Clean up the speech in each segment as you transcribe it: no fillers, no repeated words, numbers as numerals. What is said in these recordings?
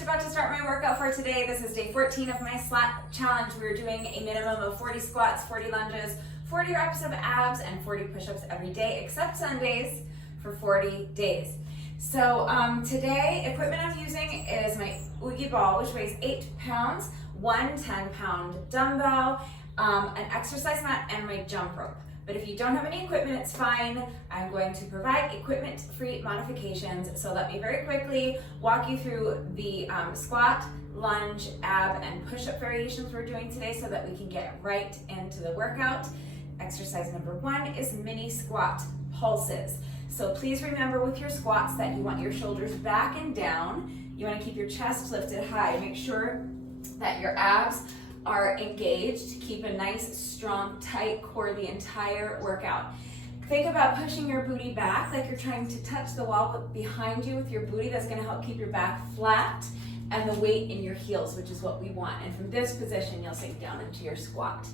just about to start my workout for today. This is day 14 of my SLAT challenge. We're doing a minimum of 40 squats, 40 lunges, 40 reps of abs, and 40 push-ups every day, except Sundays, for 40 days. So today, equipment I'm using is my Oogie ball, which weighs 8 pounds, one 10-pound dumbbell, an exercise mat, and my jump rope. But if you don't have any equipment, it's fine. I'm going to provide equipment-free modifications. So let me very quickly walk you through the squat, lunge, ab, and push-up variations we're doing today so that we can get right into the workout. Exercise number 1 is mini squat pulses. So please remember with your squats that you want your shoulders back and down. You want to keep your chest lifted high. Make sure that your abs are engaged. Keep a nice, strong, tight core the entire workout. Think about pushing your booty back like you're trying to touch the wall behind you with your booty. That's going to help keep your back flat and the weight in your heels, which is what we want. And from this position, you'll sink down into your squat.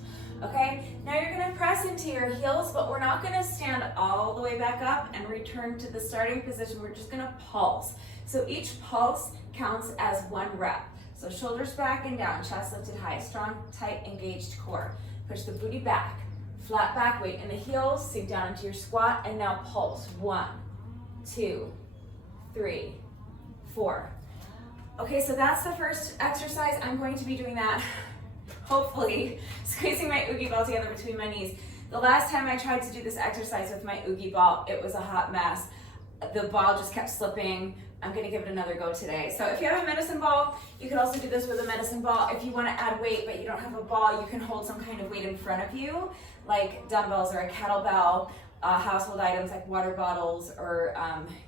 Okay, now you're going to press into your heels, but we're not going to stand all the way back up and return to the starting position. We're just going to pulse. So each pulse counts as 1 rep. So shoulders back and down, chest lifted high, strong, tight, engaged core. Push the booty back, flat back weight in the heels, sink down into your squat, and now pulse. 1, 2, 3, 4. Okay, so that's the first exercise. I'm going to be doing that, hopefully, squeezing my Oogie ball together between my knees. The last time I tried to do this exercise with my Oogie ball, it was a hot mess. The ball just kept slipping. I'm gonna give it another go today. So if you have a medicine ball, you can also do this with a medicine ball. If you wanna add weight but you don't have a ball, you can hold some kind of weight in front of you, like dumbbells or a kettlebell, household items like water bottles or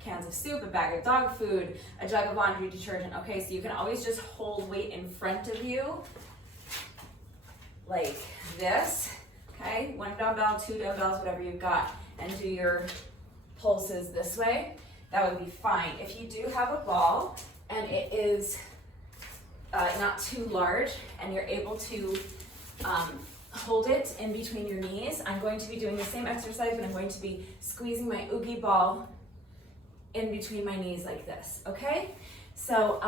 cans of soup, a bag of dog food, a jug of laundry detergent. Okay, so you can always just hold weight in front of you, like this, okay? 1 dumbbell, 2 dumbbells, whatever you've got, and do your pulses this way. That would be fine. If you do have a ball and it is not too large and you're able to hold it in between your knees, I'm going to be doing the same exercise, but I'm going to be squeezing my Oogie ball in between my knees like this, okay? So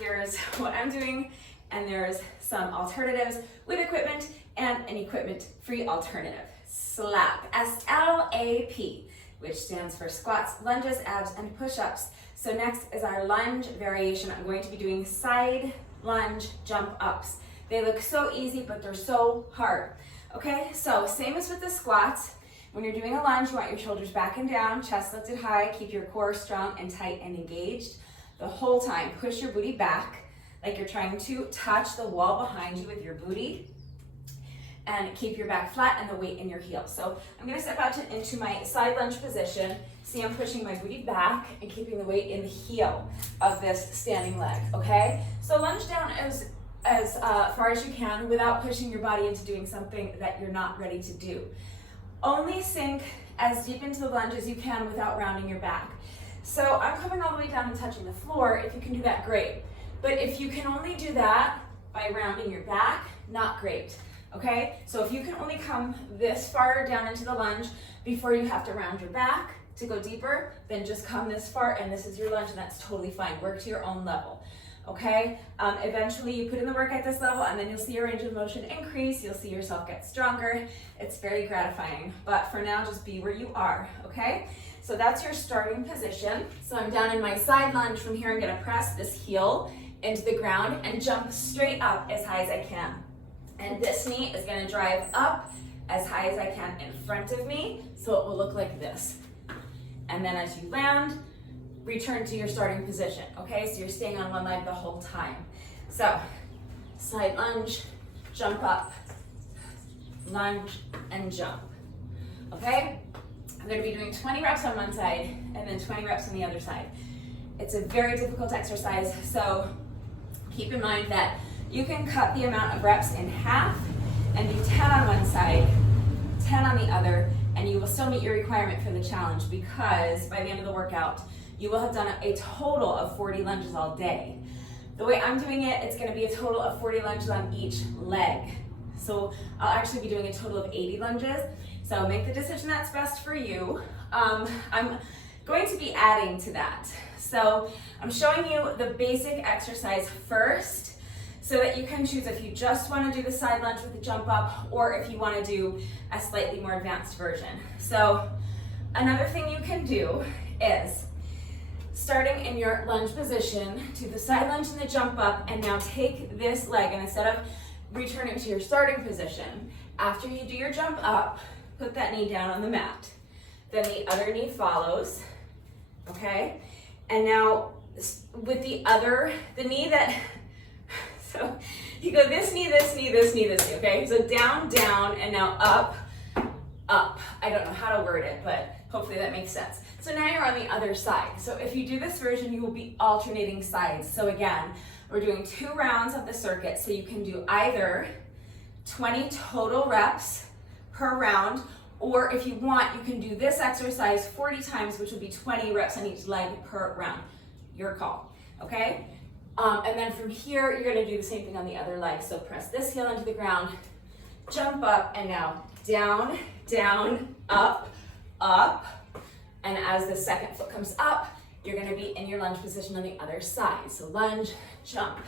there's what I'm doing, and there's some alternatives with equipment and an equipment-free alternative. SLAP, S-L-A-P, which stands for squats, lunges, abs, and push-ups. So next is our lunge variation. I'm going to be doing side lunge jump ups. They look so easy, but they're so hard. Okay, so same as with the squats. When you're doing a lunge, you want your shoulders back and down, chest lifted high, keep your core strong and tight and engaged. The whole time, push your booty back like you're trying to touch the wall behind you with your booty. And keep your back flat and the weight in your heels. So I'm gonna step out into my side lunge position. See, I'm pushing my booty back and keeping the weight in the heel of this standing leg, okay? So lunge down as far as you can without pushing your body into doing something that you're not ready to do. Only sink as deep into the lunge as you can without rounding your back. So I'm coming all the way down and touching the floor. If you can do that, great. But if you can only do that by rounding your back, not great. Okay, so if you can only come this far down into the lunge before you have to round your back to go deeper, then just come this far and this is your lunge, and that's totally fine. Work to your own level, okay? Eventually you put in the work at this level and then you'll see your range of motion increase. You'll see yourself get stronger. It's very gratifying, but for now, just be where you are, okay? So that's your starting position. So I'm down in my side lunge. From here, I'm gonna press this heel into the ground and jump straight up as high as I can. And this knee is gonna drive up as high as I can in front of me, so it will look like this. And then as you land, return to your starting position, okay? So you're staying on one leg the whole time. So, side lunge, jump up, lunge, and jump, okay? I'm gonna be doing 20 reps on one side and then 20 reps on the other side. It's a very difficult exercise, so keep in mind that you can cut the amount of reps in half and do 10 on one side, 10 on the other, and you will still meet your requirement for the challenge, because by the end of the workout, you will have done a total of 40 lunges all day. The way I'm doing it, it's gonna be a total of 40 lunges on each leg. So I'll actually be doing a total of 80 lunges. So make the decision that's best for you. I'm going to be adding to that. So I'm showing you the basic exercise first so that you can choose if you just want to do the side lunge with the jump up or if you want to do a slightly more advanced version. So another thing you can do is starting in your lunge position, do the side lunge and the jump up, and now take this leg and instead of returning to your starting position, after you do your jump up, put that knee down on the mat. Then the other knee follows, okay? And now with the knee that, so you go this knee, this knee, this knee, this knee, okay? So down, down, and now up, up. I don't know how to word it, but hopefully that makes sense. So now you're on the other side. So if you do this version, you will be alternating sides. So again, we're doing 2 rounds of the circuit. So you can do either 20 total reps per round, or if you want, you can do this exercise 40 times, which would be 20 reps on each leg per round. Your call, okay? And then from here, you're gonna do the same thing on the other leg. So press this heel into the ground, jump up, and now down, down, up, up. And as the second foot comes up, you're gonna be in your lunge position on the other side. So lunge, jump,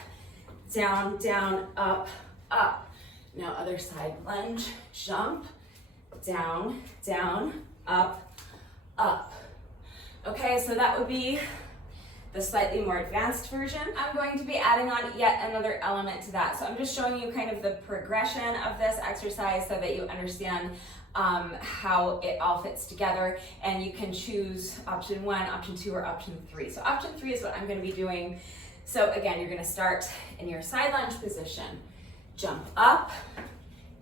down, down, up, up. Now other side, lunge, jump, down, down, up, up. Okay, so that would be the slightly more advanced version. I'm going to be adding on yet another element to that. So I'm just showing you kind of the progression of this exercise so that you understand how it all fits together, and you can choose option 1, option 2, or option 3. So option 3 is what I'm going to be doing. So again, you're going to start in your side lunge position, jump up,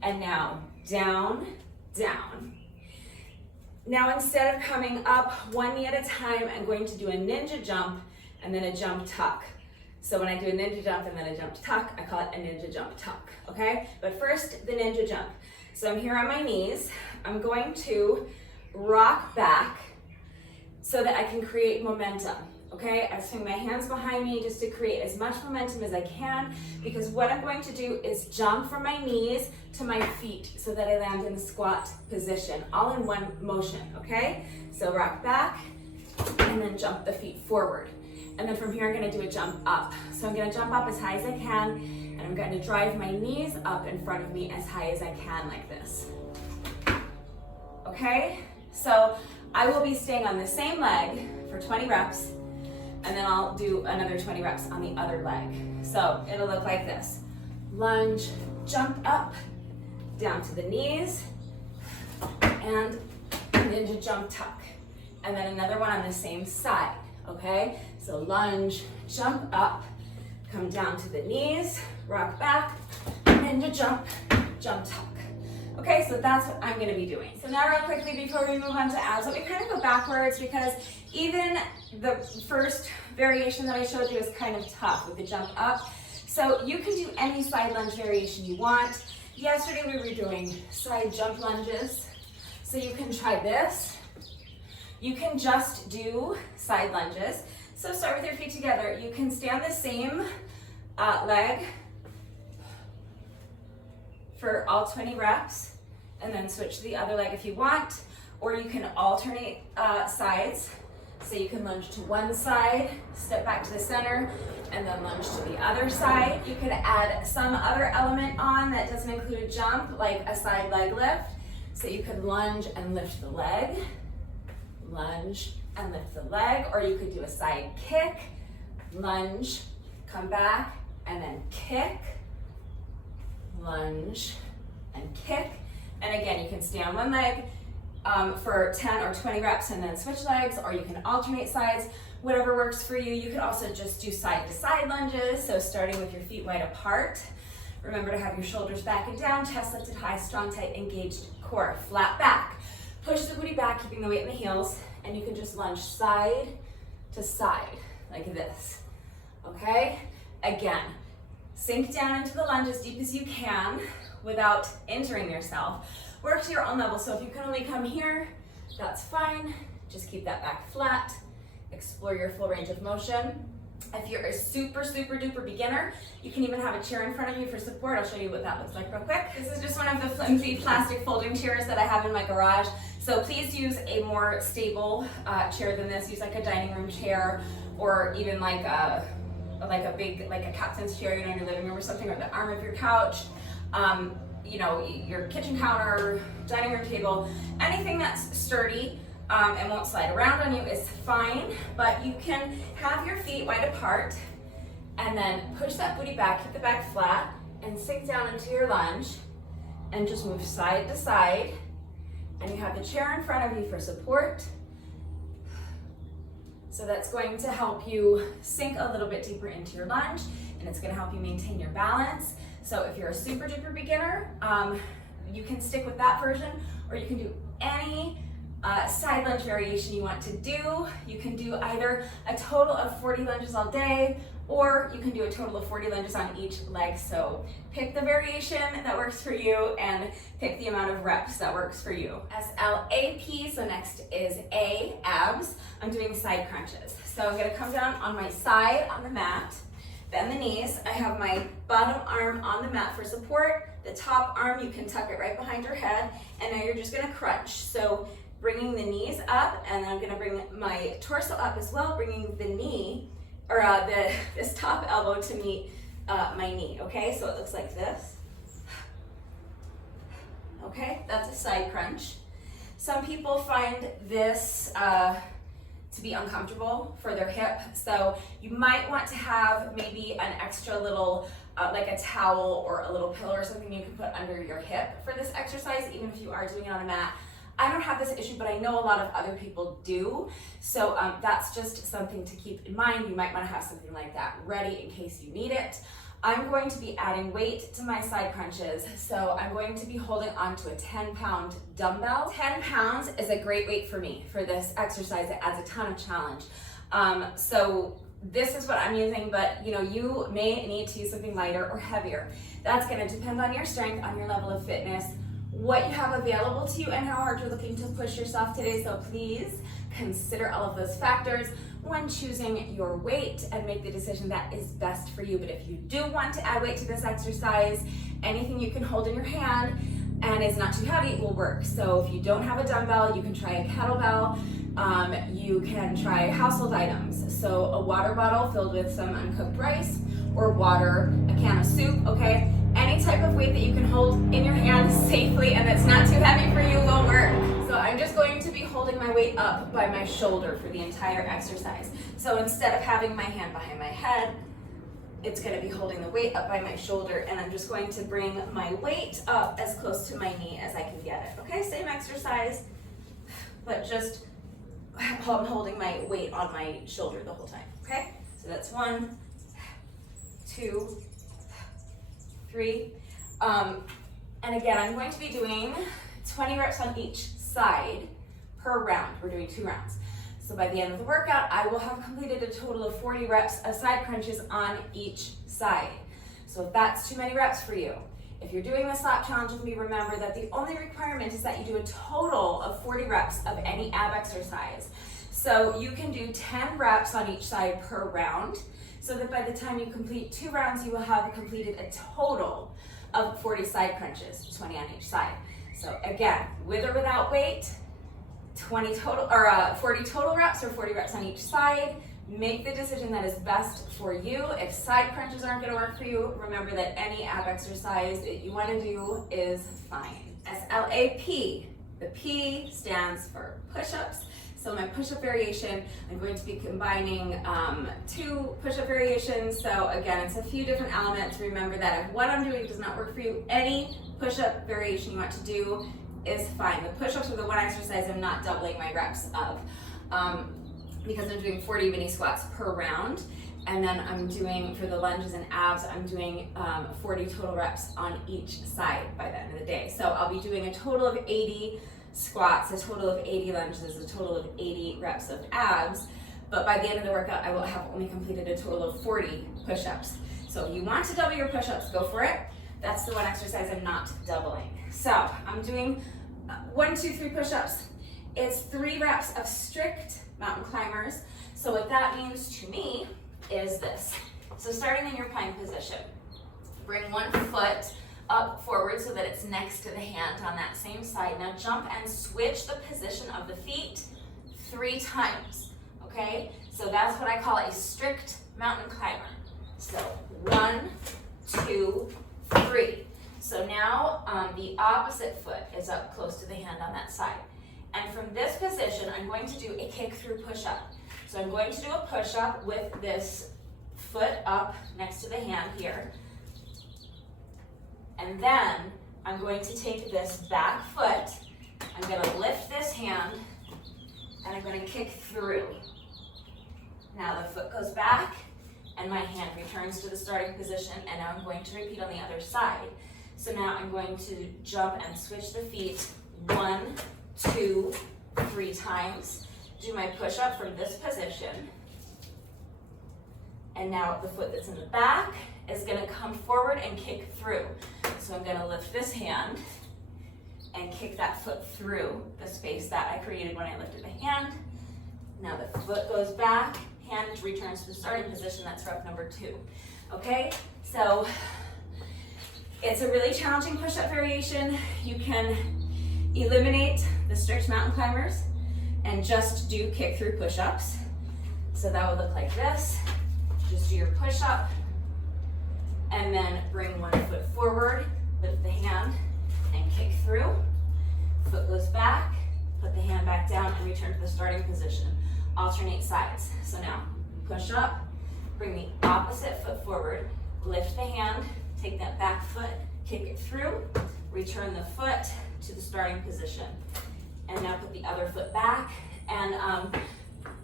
and now down, down. Now instead of coming up one knee at a time, I'm going to do a ninja jump and then a jump tuck. So when I do a ninja jump and then a jump tuck, I call it a ninja jump tuck, okay? But first, the ninja jump. So I'm here on my knees. I'm going to rock back so that I can create momentum, okay? I swing my hands behind me just to create as much momentum as I can, because what I'm going to do is jump from my knees to my feet so that I land in the squat position, all in one motion, okay? So rock back and then jump the feet forward. And then from here, I'm gonna do a jump up. So I'm gonna jump up as high as I can, and I'm gonna drive my knees up in front of me as high as I can, like this. Okay? So I will be staying on the same leg for 20 reps, and then I'll do another 20 reps on the other leg. So it'll look like this. Lunge, jump up, down to the knees, and ninja jump tuck. And then another one on the same side, okay? So lunge, jump up, come down to the knees, rock back, ninja jump, jump tuck. Okay, so that's what I'm gonna be doing. So now real quickly before we move on to abs, let me kind of go backwards, because even the first variation that I showed you is kind of tough with the jump up. So you can do any side lunge variation you want. Yesterday we were doing side jump lunges. So you can try this. You can just do side lunges. So start with your feet together. You can stay on the same leg for all 20 reps, and then switch to the other leg if you want, or you can alternate sides. So you can lunge to one side, step back to the center, and then lunge to the other side. You could add some other element on that doesn't include a jump, like a side leg lift. So you could lunge and lift the leg, lunge and lift the leg, or you could do a side kick, lunge, come back, and then kick, lunge, and kick. And again, you can stay on one leg for 10 or 20 reps and then switch legs, or you can alternate sides, whatever works for you. You could also just do side to side lunges, so starting with your feet wide apart. Remember to have your shoulders back and down, chest lifted high, strong, tight, engaged core, flat back. Push the booty back, keeping the weight in the heels, and you can just lunge side to side, like this, okay? Again, sink down into the lunge as deep as you can without injuring yourself. Work to your own level, so if you can only come here, that's fine. Just keep that back flat. Explore your full range of motion. If you're a super, super duper beginner, you can even have a chair in front of you for support. I'll show you what that looks like real quick. This is just one of the flimsy plastic folding chairs that I have in my garage. So please use a more stable chair than this. Use like a dining room chair or even like a big, like a captain's chair, you know, in your living room or something, or the arm of your couch, you know, your kitchen counter, dining room table, anything that's sturdy and won't slide around on you is fine, but you can have your feet wide apart and then push that booty back, keep the back flat, and sink down into your lunge and just move side to side. And you have the chair in front of you for support. So that's going to help you sink a little bit deeper into your lunge, and it's going to help you maintain your balance. So if you're a super duper beginner, you can stick with that version, or you can do any side lunge variation you want to do. You can do either a total of 40 lunges all day, or you can do a total of 40 lunges on each leg. So pick the variation that works for you and pick the amount of reps that works for you. SLAP, so next is A, abs. I'm doing side crunches. So I'm gonna come down on my side on the mat, bend the knees. I have my bottom arm on the mat for support. The top arm, you can tuck it right behind your head, and now you're just gonna crunch. So bringing the knees up, and then I'm gonna bring my torso up as well, bringing the knee, or this top elbow to meet my knee, okay? So it looks like this. Okay, that's a side crunch. Some people find this to be uncomfortable for their hip, so you might want to have maybe an extra little, like a towel or a little pillow or something you can put under your hip for this exercise, even if you are doing it on a mat. I don't have this issue, but I know a lot of other people do. So that's just something to keep in mind. You might want to have something like that ready in case you need it. I'm going to be adding weight to my side crunches. So I'm going to be holding onto a 10-pound dumbbell. 10 pounds is a great weight for me for this exercise. It adds a ton of challenge. So this is what I'm using, but you know, you may need to use something lighter or heavier. That's going to depend on your strength, on your level of fitness, what you have available to you, and how hard you're looking to push yourself today. So please consider all of those factors when choosing your weight and make the decision that is best for you. But if you do want to add weight to this exercise, anything you can hold in your hand and is not too heavy will work. So if you don't have a dumbbell, you can try a kettlebell. You can try household items. So a water bottle filled with some uncooked rice, or water, a can of soup, okay? Any type of weight that you can hold in your hand safely and that's not too heavy for you will work. So I'm just going to be holding my weight up by my shoulder for the entire exercise. So instead of having my hand behind my head, it's going to be holding the weight up by my shoulder, and I'm just going to bring my weight up as close to my knee as I can get it. Okay, same exercise, but just I'm holding my weight on my shoulder the whole time. Okay, so that's 1, 2, 3. And again, I'm going to be doing 20 reps on each side per round. We're doing 2 rounds. So by the end of the workout, I will have completed a total of 40 reps of side crunches on each side. So if that's too many reps for you, if you're doing the slap challenge with me, remember that the only requirement is that you do a total of 40 reps of any ab exercise. So you can do 10 reps on each side per round, so that by the time you complete 2 rounds, you will have completed a total of 40 side crunches, 20 on each side. So again, with or without weight, 20 total, or 40 total reps, or 40 reps on each side. Make the decision that is best for you. If side crunches aren't going to work for you, remember that any ab exercise that you want to do is fine. SLAP. The P stands for push-ups. So my push-up variation, I'm going to be combining 2 push-up variations. So again, it's a few different elements. Remember that if what I'm doing does not work for you, any push-up variation you want to do is fine. The push-ups are the one exercise I'm not doubling my reps of, because I'm doing 40 mini squats per round. And then I'm doing, for the lunges and abs, I'm doing 40 total reps on each side by the end of the day. So I'll be doing a total of 80 squats, a total of 80 lunges, a total of 80 reps of abs, but by the end of the workout, I will have only completed a total of 40 push-ups. So if you want to double your push-ups, go for it. That's the one exercise I'm not doubling. So I'm doing 1, 2, 3 push-ups. It's 3 reps of strict mountain climbers. So what that means to me is this. So starting in your plank position, bring one foot up forward so that it's next to the hand on that same side. Now jump and switch the position of the feet 3 times, okay? So that's what I call a strict mountain climber. So 1, 2, 3. So now the opposite foot is up close to the hand on that side. And from this position, I'm going to do a kick through push-up. So I'm going to do a push-up with this foot up next to the hand here. And then I'm going to take this back foot, I'm going to lift this hand, and I'm going to kick through. Now the foot goes back, and my hand returns to the starting position, and now I'm going to repeat on the other side. So now I'm going to jump and switch the feet 1, 2, 3 times. Do my push-up from this position. And now the foot that's in the back is going to come forward and kick through. So I'm going to lift this hand and kick that foot through the space that I created when I lifted the hand. Now the foot goes back, hand returns to the starting position. That's rep number 2. Okay, so it's a really challenging push-up variation. You can eliminate the strict mountain climbers and just do kick through push-ups. So that would look like this. Just do your push-up and then bring one foot forward, lift the hand and kick through. Foot goes back, put the hand back down and return to the starting position. Alternate sides. So now push up, bring the opposite foot forward, lift the hand, take that back foot, kick it through, return the foot to the starting position. And now put the other foot back, and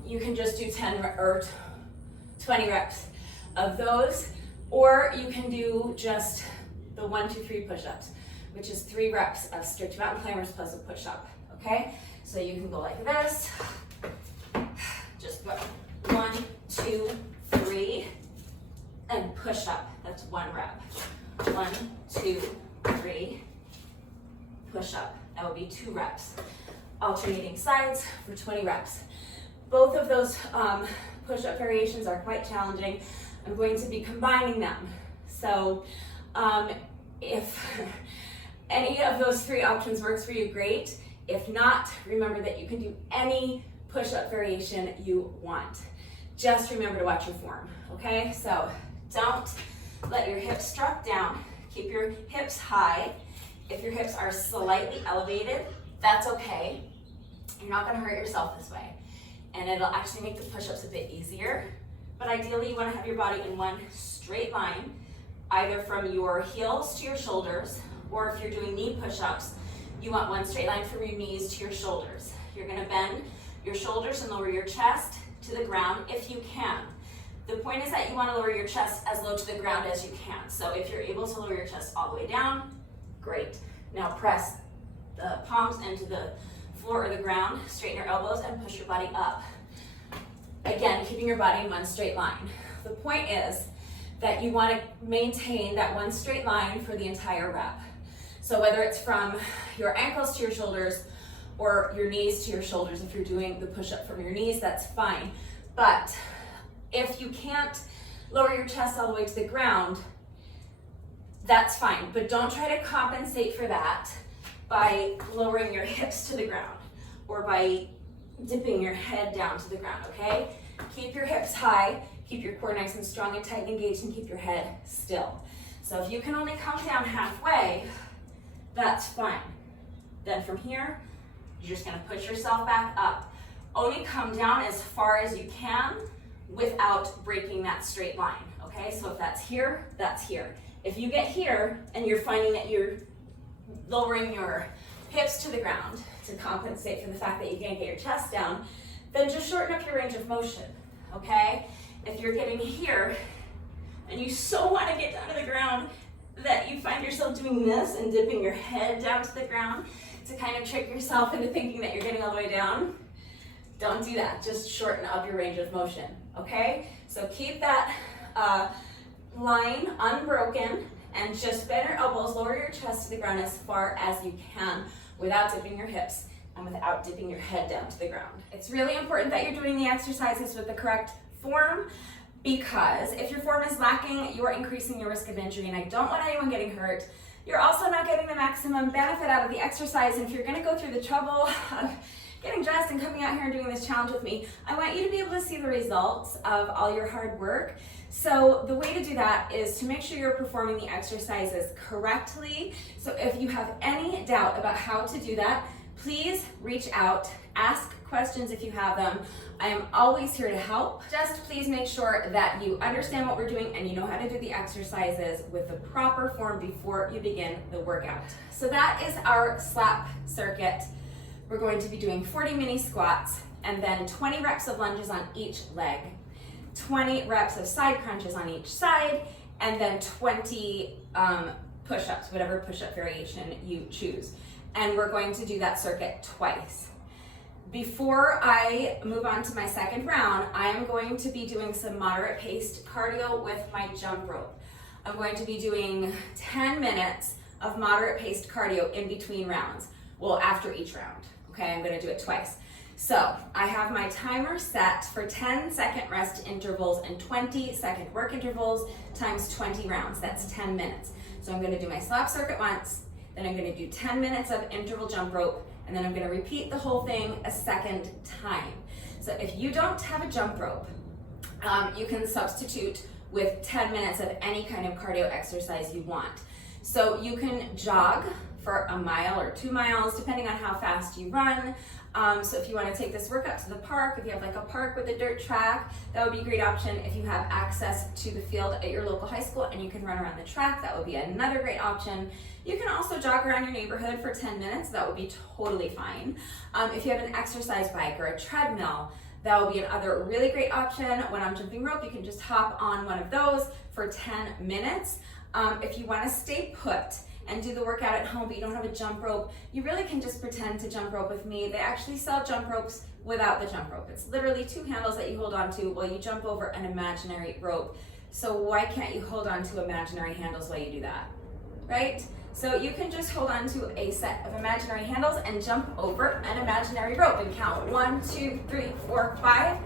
you can just do 10 or 20 reps of those, or you can do just the 1, 2, 3 push-ups, which is 3 reps of strict mountain climbers plus a push-up, okay? So you can go like this, just go 1, 2, 3, and push up, that's 1 rep. 1, 2, 3, push up, that would be 2 reps. Alternating sides for 20 reps. Both of those push-up variations are quite challenging. I'm going to be combining them. So if any of those 3 options works for you, great. If not, remember that you can do any push-up variation you want. Just remember to watch your form, okay? So don't let your hips drop down. Keep your hips high. If your hips are slightly elevated, that's okay. You're not gonna hurt yourself this way. And it'll actually make the push-ups a bit easier. But ideally, you wanna have your body in one straight line, either from your heels to your shoulders, or if you're doing knee push-ups, you want one straight line from your knees to your shoulders. You're gonna bend your shoulders and lower your chest to the ground if you can. The point is that you wanna lower your chest as low to the ground as you can. So if you're able to lower your chest all the way down, great. Now press the palms into the floor or the ground, straighten your elbows and push your body up. Again, keeping your body in one straight line. The point is that you want to maintain that one straight line for the entire rep. So whether it's from your ankles to your shoulders or your knees to your shoulders, if you're doing the push-up from your knees, that's fine. But if you can't lower your chest all the way to the ground, that's fine. But don't try to compensate for that by lowering your hips to the ground or by dipping your head down to the ground, okay? Keep your hips high, keep your core nice and strong and tight and engaged, and keep your head still. So if you can only come down halfway, that's fine. Then from here, you're just gonna push yourself back up. Only come down as far as you can without breaking that straight line, okay? So if that's here, that's here. If you get here and you're finding that you're lowering your hips to the ground to compensate for the fact that you can't get your chest down, then just shorten up your range of motion, okay? If you're getting here and you so want to get down to the ground that you find yourself doing this and dipping your head down to the ground to kind of trick yourself into thinking that you're getting all the way down, don't do that. Just shorten up your range of motion, okay? So keep that line unbroken and just bend your elbows, lower your chest to the ground as far as you can without dipping your hips and without dipping your head down to the ground. It's really important that you're doing the exercises with the correct form, because if your form is lacking, you are increasing your risk of injury, and I don't want anyone getting hurt. You're also not getting the maximum benefit out of the exercise, and if you're gonna go through the trouble of getting dressed and coming out here and doing this challenge with me, I want you to be able to see the results of all your hard work. So the way to do that is to make sure you're performing the exercises correctly. So if you have any doubt about how to do that, please reach out, ask questions if you have them. I am always here to help. Just please make sure that you understand what we're doing and you know how to do the exercises with the proper form before you begin the workout. So that is our slap circuit. We're going to be doing 40 mini squats and then 20 reps of lunges on each leg, 20 reps of side crunches on each side, and then 20 push-ups, whatever push-up variation you choose. And we're going to do that circuit twice. Before I move on to my second round, I am going to be doing some moderate paced cardio with my jump rope. I'm going to be doing 10 minutes of moderate paced cardio in between rounds. Well, after each round, okay? I'm gonna do it twice. So I have my timer set for 10-second rest intervals and 20-second work intervals times 20 rounds. That's 10 minutes. So I'm gonna do my slap circuit once, then I'm gonna do 10 minutes of interval jump rope, and then I'm gonna repeat the whole thing a second time. So if you don't have a jump rope, you can substitute with 10 minutes of any kind of cardio exercise you want. So you can jog for a mile or 2 miles, depending on how fast you run. So if you want to take this workout to the park, if you have like a park with a dirt track, that would be a great option. If you have access to the field at your local high school and you can run around the track, that would be another great option. You can also jog around your neighborhood for 10 minutes. That would be totally fine. If you have an exercise bike or a treadmill, that would be another really great option. When I'm jumping rope, you can just hop on one of those for 10 minutes. If you want to stay put and do the workout at home, but you don't have a jump rope, you really can just pretend to jump rope with me. They actually sell jump ropes without the jump rope. It's literally 2 handles that you hold on to while you jump over an imaginary rope. So why can't you hold on to imaginary handles while you do that, right? So you can just hold on to a set of imaginary handles and jump over an imaginary rope and count 1, 2, 3, 4, 5.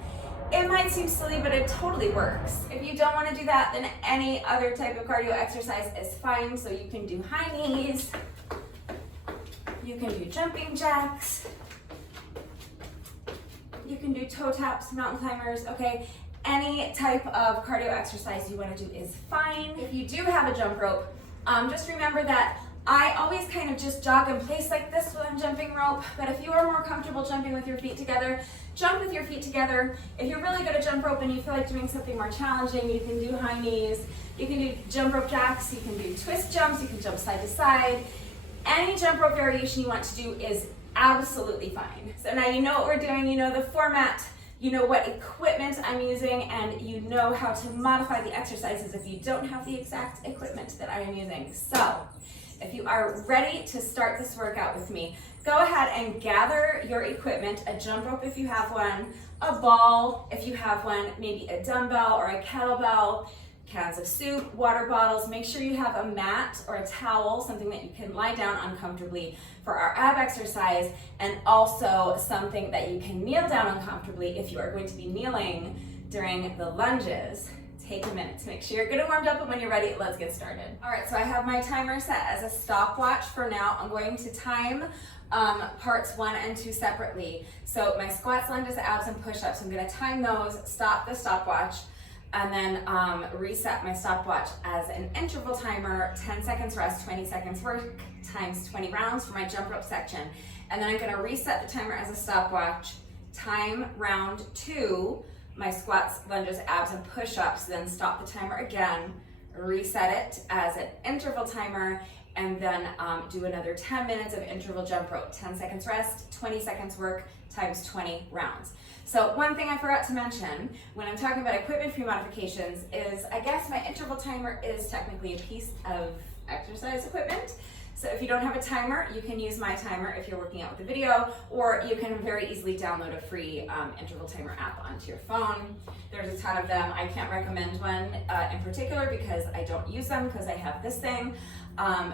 It might seem silly, but it totally works. If you don't want to do that, then any other type of cardio exercise is fine. So you can do high knees, you can do jumping jacks, you can do toe taps, mountain climbers, okay? Any type of cardio exercise you want to do is fine. If you do have a jump rope, just remember that I always kind of just jog in place like this when I'm jumping rope, but if you are more comfortable jumping with your feet together, jump with your feet together. If you're really good at jump rope and you feel like doing something more challenging, you can do high knees, you can do jump rope jacks, you can do twist jumps, you can jump side to side. Any jump rope variation you want to do is absolutely fine. So now you know what we're doing, you know the format, you know what equipment I'm using, and you know how to modify the exercises if you don't have the exact equipment that I am using. So if you are ready to start this workout with me, go ahead and gather your equipment, a jump rope if you have one, a ball if you have one, maybe a dumbbell or a kettlebell, cans of soup, water bottles. Make sure you have a mat or a towel, something that you can lie down uncomfortably for our ab exercise, and also something that you can kneel down uncomfortably if you are going to be kneeling during the lunges. Take a minute to make sure you're good and warmed up, and when you're ready, let's get started. All right, so I have my timer set as a stopwatch for now. I'm going to time parts 1 and 2 separately. So my squats, lunges, abs, and push-ups, I'm gonna time those, stop the stopwatch, and then reset my stopwatch as an interval timer, 10 seconds rest, 20 seconds work, times 20 rounds for my jump rope section. And then I'm gonna reset the timer as a stopwatch, time round 2, my squats, lunges, abs, and push-ups, then stop the timer again, reset it as an interval timer, and then do another 10 minutes of interval jump rope, 10 seconds rest, 20 seconds work, times 20 rounds. So one thing I forgot to mention when I'm talking about equipment free modifications is, I guess my interval timer is technically a piece of exercise equipment. So if you don't have a timer, you can use my timer if you're working out with a video, or you can very easily download a free interval timer app onto your phone. There's a ton of them. I can't recommend one in particular because I don't use them because I have this thing.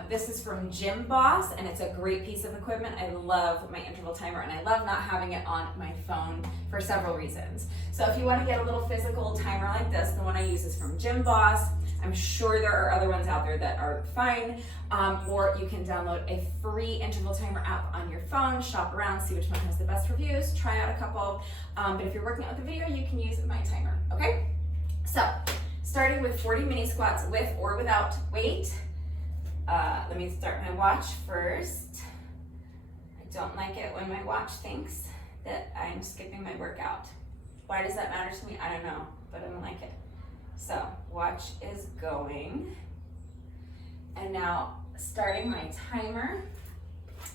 This is from Gym Boss, and it's a great piece of equipment. I love my interval timer, and I love not having it on my phone for several reasons. So if you want to get a little physical timer like this, the one I use is from Gym Boss. I'm sure there are other ones out there that are fine, or you can download a free interval timer app on your phone, shop around, see which one has the best reviews, try out a couple, but if you're working out the video, you can use my timer, okay? So, starting with 40 mini squats with or without weight. Let me start my watch first. I don't like it when my watch thinks that I'm skipping my workout. Why does that matter to me? I don't know, but I don't like it. So, watch is going. And now, starting my timer.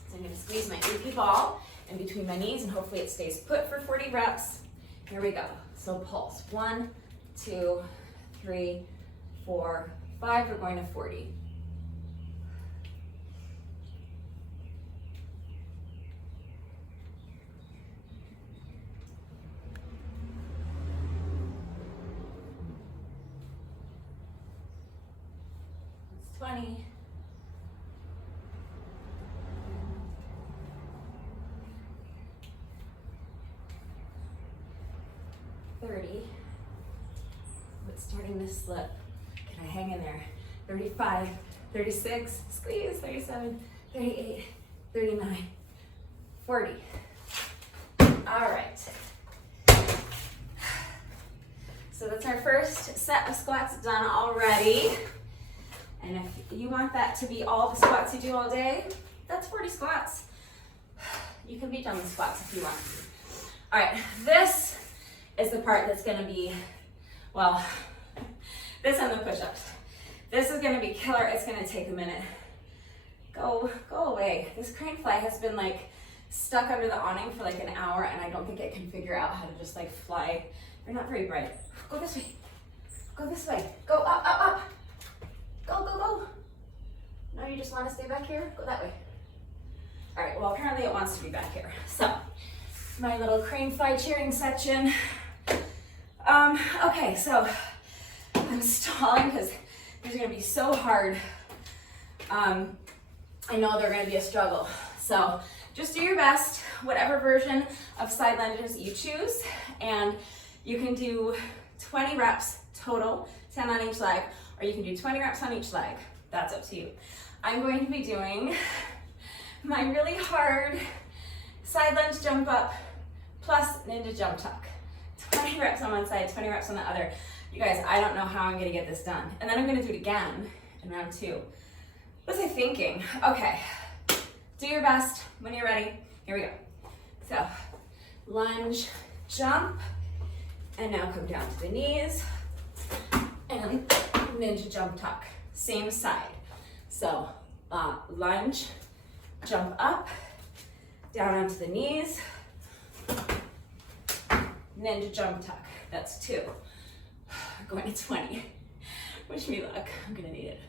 So I'm gonna squeeze my AP ball in between my knees and hopefully it stays put for 40 reps. Here we go. So pulse, 1, 2, 3, 4, 5, we're going to 40. That's 20. 30. But starting to slip. Can I hang in there? 35, 36, squeeze, 37, 38, 39, 40. All right. So that's our first set of squats done already. And if you want that to be all the squats you do all day, that's 40 squats. You can be done with squats if you want. All right, this is the part that's gonna be, well, this and the push-ups. This is gonna be killer. It's gonna take a minute. Go away. This crane fly has been like stuck under the awning for like an hour and I don't think it can figure out how to just like fly. They're not very bright. Go this way. Go this way. Go up, up, up. Go. No, you just wanna stay back here? Go that way. All right, well, apparently it wants to be back here. So, my little crane fly cheering section. Okay, so I'm stalling because these are gonna be so hard. I know they're gonna be a struggle. So just do your best, whatever version of side lunges you choose, and you can do 20 reps total, 10 on each leg, or you can do 20 reps on each leg. That's up to you. I'm going to be doing my really hard side lunge jump up plus ninja jump tuck. 20 reps on one side, 20 reps on the other. You guys, I don't know how I'm gonna get this done. And then I'm gonna do it again in round 2. What was I thinking? Okay, do your best when you're ready. Here we go. So, lunge, jump, and now come down to the knees, and ninja jump tuck, same side. So, lunge, jump up, down onto the knees, ninja jump tuck. That's 2. Going to 20. Wish me luck. I'm gonna need it.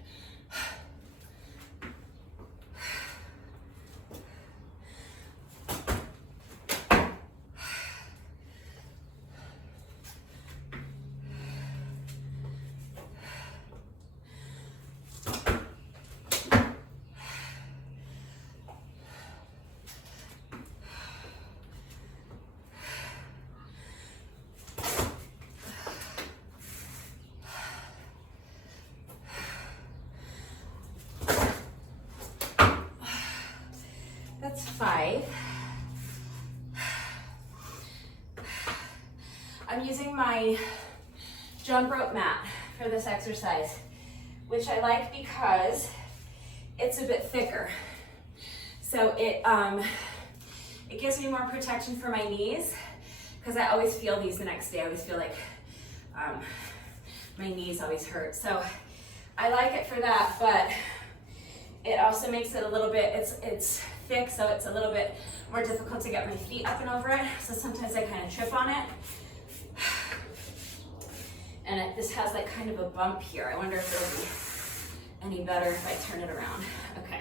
That's 5. I'm using my jump rope mat for this exercise, which I like because it's a bit thicker. So it gives me more protection for my knees, because I always feel these the next day. I always feel like my knees always hurt. So I like it for that, but it also makes it a little bit, it's thick, so it's a little bit more difficult to get my feet up and over it. So sometimes I kind of trip on it. And this has like kind of a bump here. I wonder if it'll be any better if I turn it around. Okay.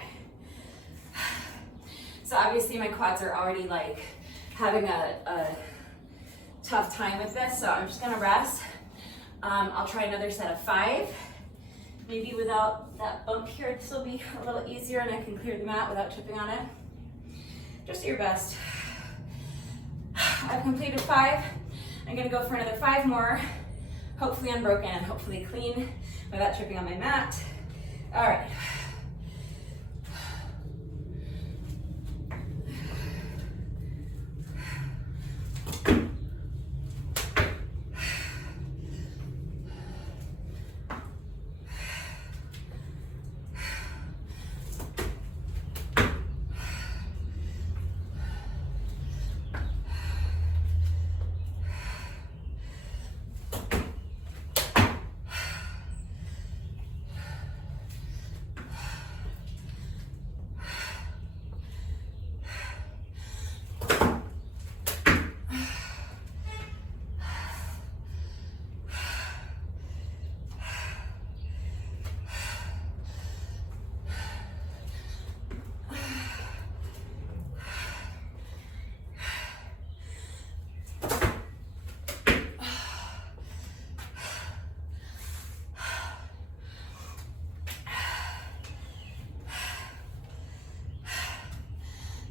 So obviously my quads are already like having a tough time with this, so I'm just gonna rest. I'll try another set of 5. Maybe without that bump here, this will be a little easier and I can clear the mat without tripping on it. Just do your best. I've completed 5. I'm gonna go for another 5 more. hopefully unbroken and hopefully clean without tripping on my mat. All right.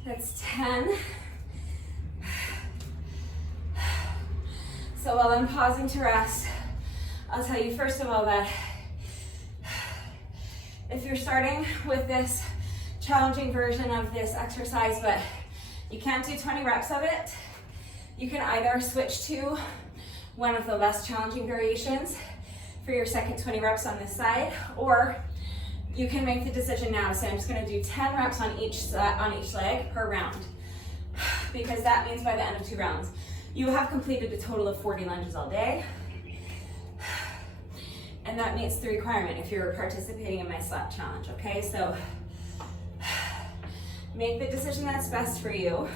That's 10. So while I'm pausing to rest, I'll tell you first of all that if you're starting with this challenging version of this exercise, but you can't do 20 reps of it, you can either switch to one of the less challenging variations for your second 20 reps on this side, or you can make the decision now. So I'm just gonna do 10 reps on each leg per round, because that means by the end of 2 rounds, you have completed a total of 40 lunges all day. And that meets the requirement if you're participating in my slap challenge, okay? So make the decision that's best for you.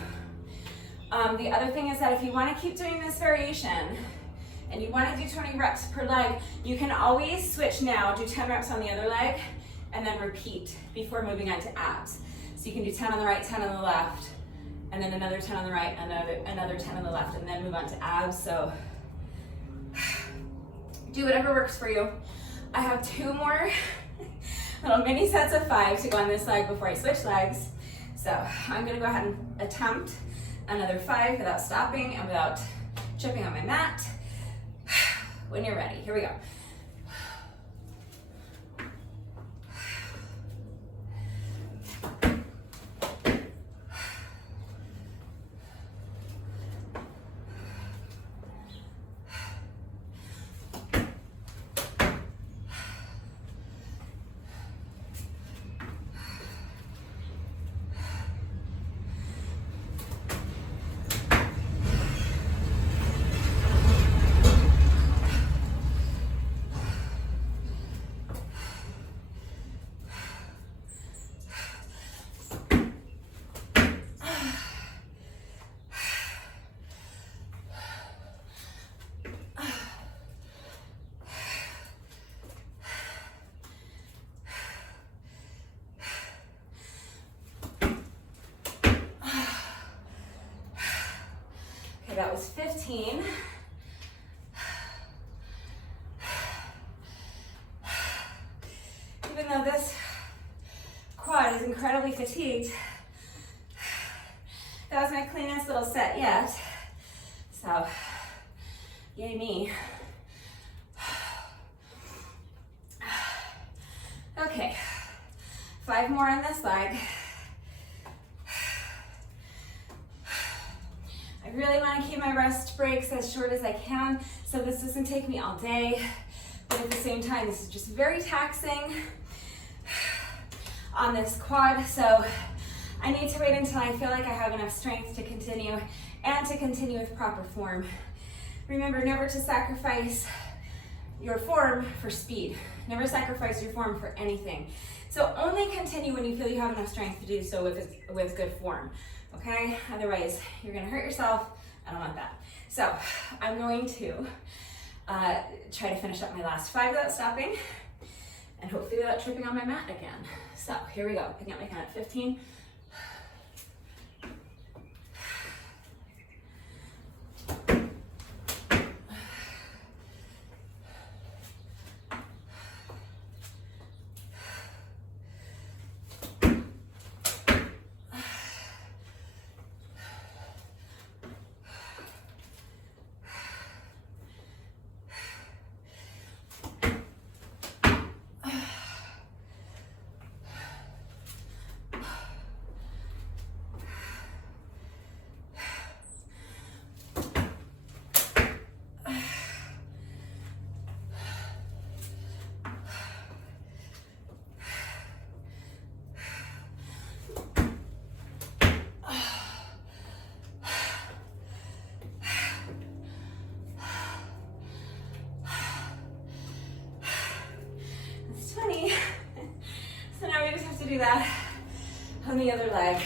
The other thing is that if you wanna keep doing this variation, and you wanna do 20 reps per leg, you can always switch now, do 10 reps on the other leg, and then repeat before moving on to abs. So you can do 10 on the right, 10 on the left, and then another 10 on the right, another 10 on the left, and then move on to abs. So do whatever works for you. I have 2 more little mini sets of 5 to go on this leg before I switch legs. So I'm gonna go ahead and attempt another 5 without stopping and without tripping on my mat. When you're ready, here we go. That was 15. Even though this quad is incredibly fatigued, that was my cleanest little set yet. So, yay me. Okay, 5 more on this leg. I really want to keep my rest breaks as short as I can, so this doesn't take me all day, but at the same time, this is just very taxing on this quad, so I need to wait until I feel like I have enough strength to continue and to continue with proper form. Remember never to sacrifice your form for speed. Never sacrifice your form for anything. So only continue when you feel you have enough strength to do so with good form. Okay, otherwise you're gonna hurt yourself. I don't want that. So I'm going to try to finish up my last 5 without stopping and hopefully without tripping on my mat again. So here we go, picking up my count at 15. to do that on the other leg.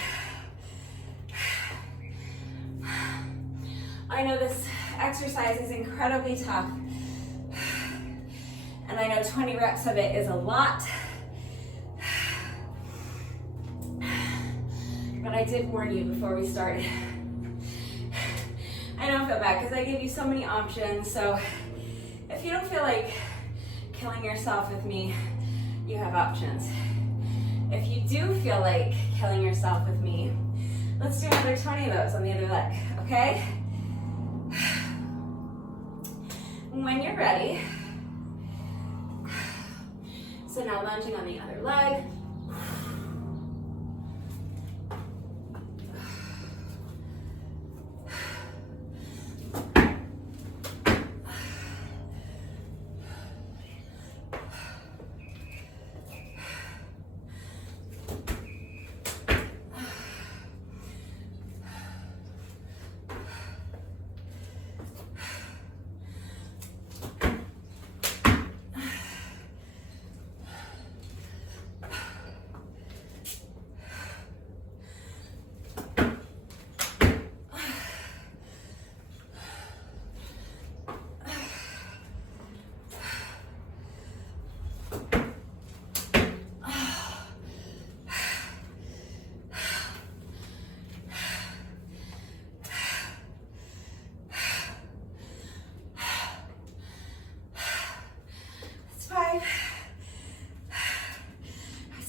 I know this exercise is incredibly tough, and I know 20 reps of it is a lot, but I did warn you before we started. I don't feel bad because I give you so many options, so if you don't feel like killing yourself with me, you have options. If you do feel like killing yourself with me, let's do another 20 of those on the other leg, okay? When you're ready, so now lunging on the other leg.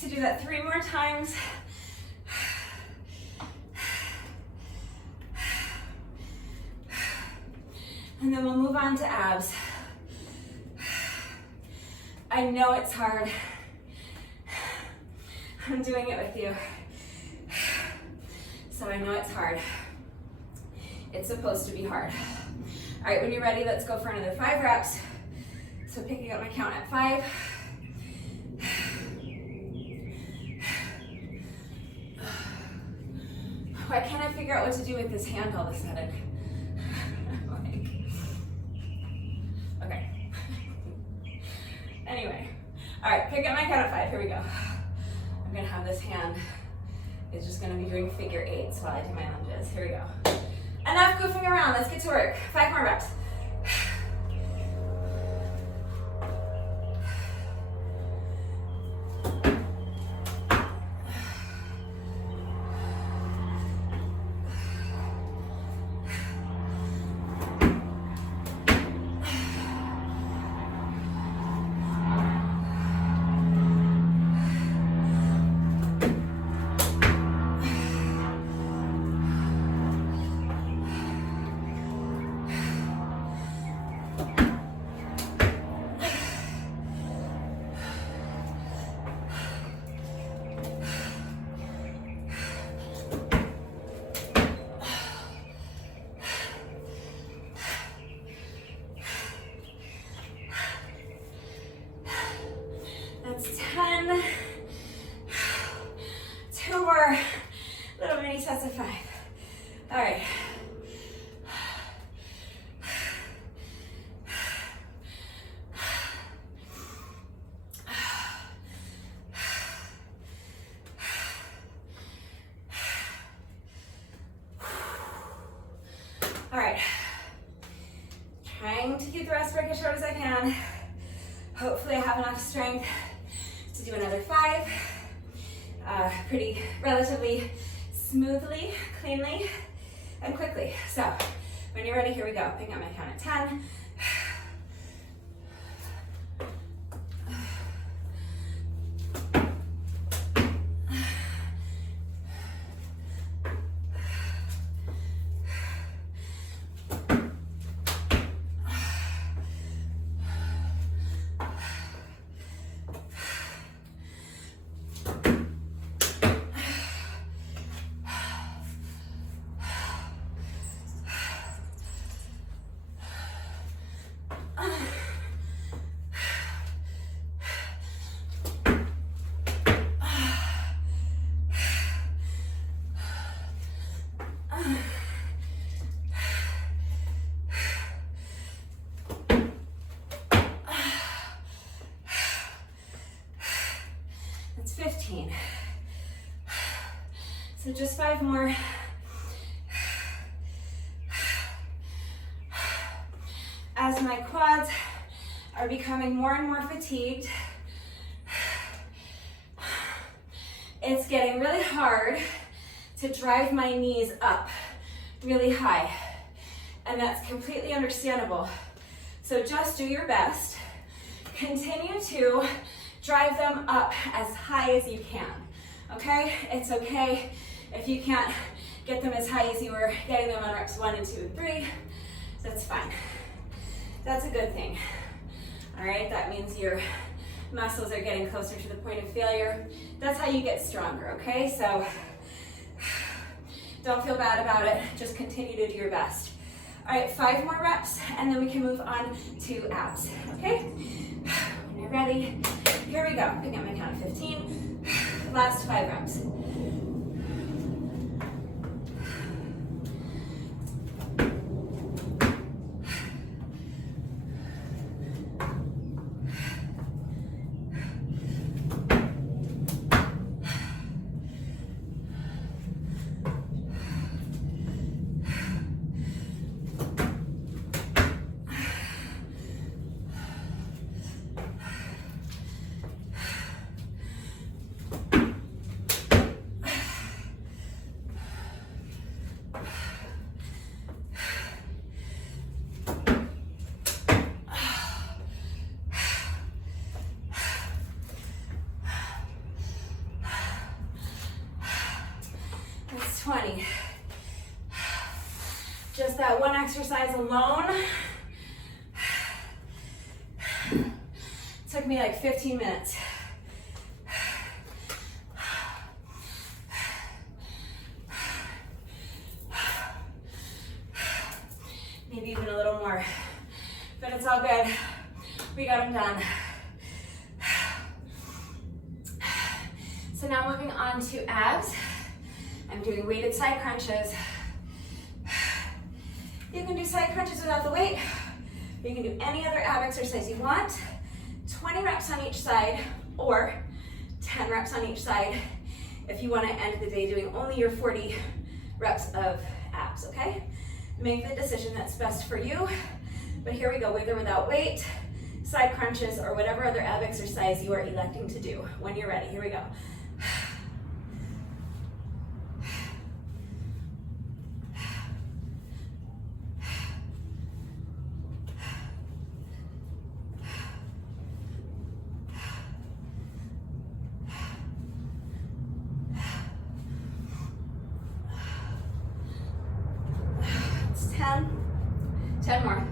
Do that 3 more times. And then we'll move on to abs. I know it's hard. I'm doing it with you. So I know it's hard. It's supposed to be hard. All right, when you're ready, let's go for another 5 reps. So picking up my count at 5. Why can't I figure out what to do with this hand all of a sudden? Okay. Anyway. All right, pick up my count at 5. Here we go. I'm gonna have this hand is just gonna be doing figure 8s while I do my lunges. Here we go. Enough goofing around. Let's get to work. 5 more reps. That's 10. 2 more little mini sets of 5. All right. All right. Trying to keep the rest break as short as I can. Hopefully I have enough strength to do another 5, pretty relatively smoothly, cleanly, and quickly. So when you're ready, here we go. Picking up my count at 10. That's 15. So just 5 more. As my quads are becoming more and more fatigued, it's getting really hard to drive my knees up really high, and that's completely understandable. So just do your best. Continue to drive them up as high as you can, okay? It's okay if you can't get them as high as you were getting them on reps 1 and 2 and 3, that's fine. That's a good thing, all right? That means your muscles are getting closer to the point of failure. That's how you get stronger, okay? So don't feel bad about it, just continue to do your best. All right, 5 more reps, and then we can move on to abs, okay? When you're ready, here we go. Pick up my count of 15, last 5 reps. That's 20. Just that one exercise alone took me like 15 minutes. Maybe even a little more, but it's all good. We got them done. So now moving on to abs. I'm doing weighted side crunches. You can do side crunches without the weight. You can do any other ab exercise you want. 20 reps on each side or 10 reps on each side if you want to end the day doing only your 40 reps of abs, okay? Make the decision that's best for you. But here we go, with or without weight, side crunches, or whatever other ab exercise you are electing to do. When you're ready, here we go. It's 10 more.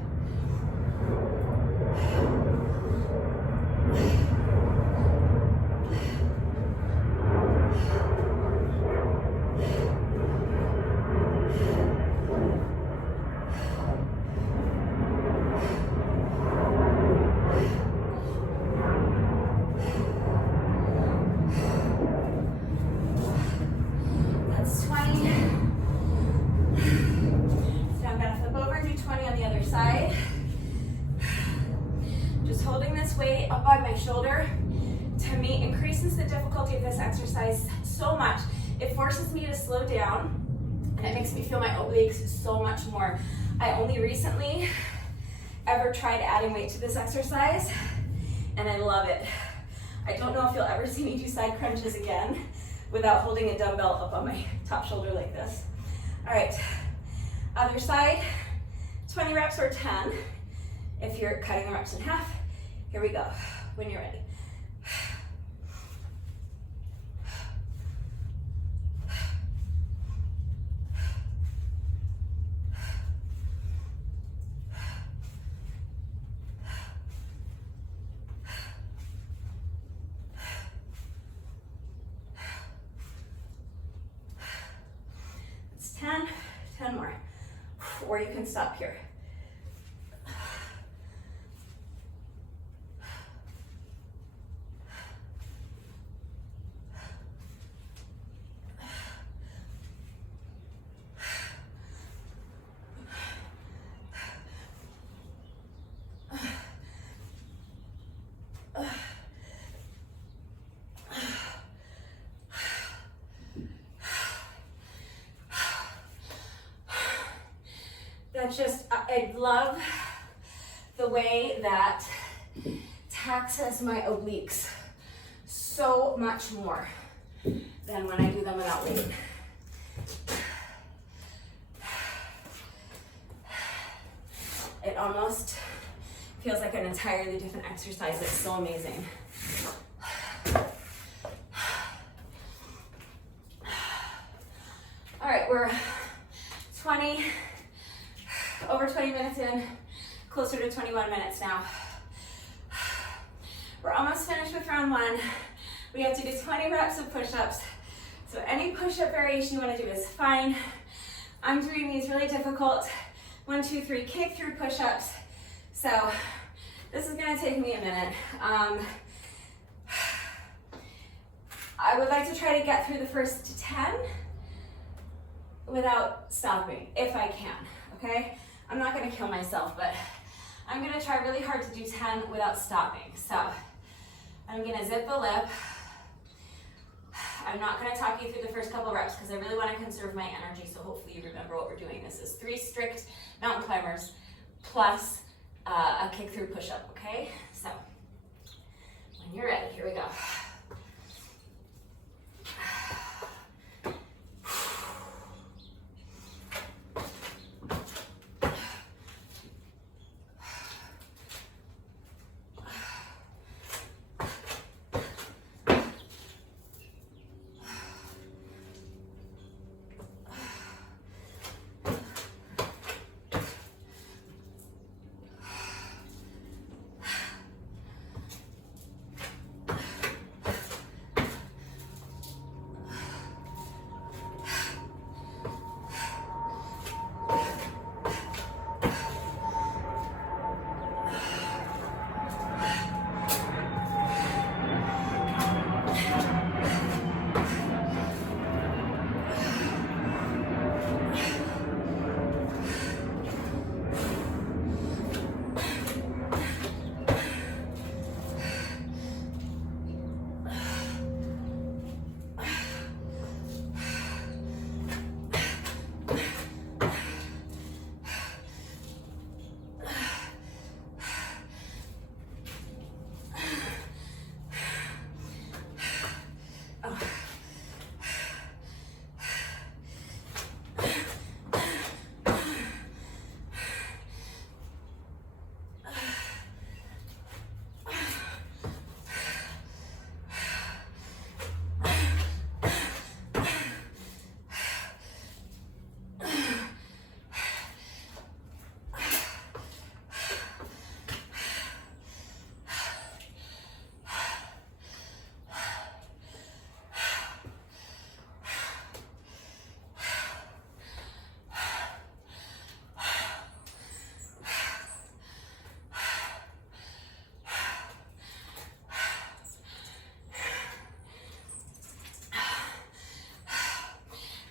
That's 20. So I'm gonna flip over and do 20 on the other side. Just holding this weight up on my shoulder, to me, increases the difficulty of this exercise so much. It forces me to slow down, and it makes me feel my obliques so much more. I only recently ever tried adding weight to this exercise, and I love it. I don't know if you'll ever see me do side crunches again without holding a dumbbell up on my top shoulder like this. All right, other side, 20 reps or 10. If you're cutting the reps in half, here we go, when you're ready. It's 10 more, or you can stop here. I love the way that taxes my obliques so much more than when I do them without weight. It almost feels like an entirely different exercise. It's so amazing. All right, we're over 20 minutes in, closer to 21 minutes now. We're almost finished with round one. We have to do 20 reps of push-ups. So any push-up variation you want to do is fine. I'm doing these really difficult 1, 2, 3 kick through push-ups. So this is going to take me a minute. I would like to try to get through the first 10 without stopping, if I can, okay? I'm not going to kill myself, but I'm going to try really hard to do 10 without stopping. So I'm going to zip the lip. I'm not going to talk you through the first couple reps because I really want to conserve my energy, so hopefully you remember what we're doing. This is 3 strict mountain climbers plus a kick through push-up, okay? So when you're ready, here we go.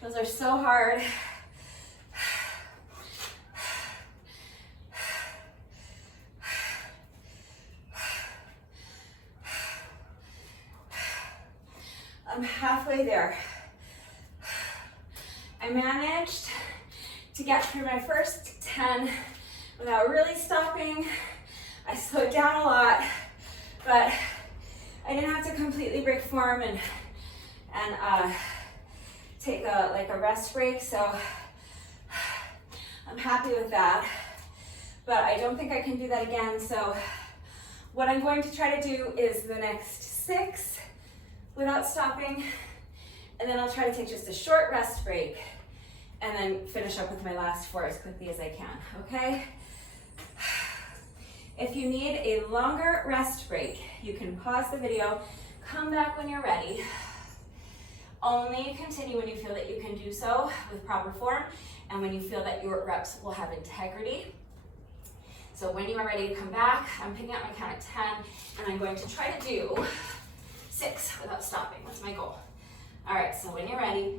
Those are so hard. I'm halfway there. I managed to get through my first 10 without really stopping. I slowed down a lot, but I didn't have to completely break form and take a rest break, so I'm happy with that. But I don't think I can do that again, so what I'm going to try to do is the next 6 without stopping, and then I'll try to take just a short rest break and then finish up with my last 4 as quickly as I can, okay? If you need a longer rest break, you can pause the video, come back when you're ready. Only continue when you feel that you can do so with proper form and when you feel that your reps will have integrity. So when you are ready to come back, I'm picking up my count at 10 and I'm going to try to do 6 without stopping. That's my goal. All right, so when you're ready,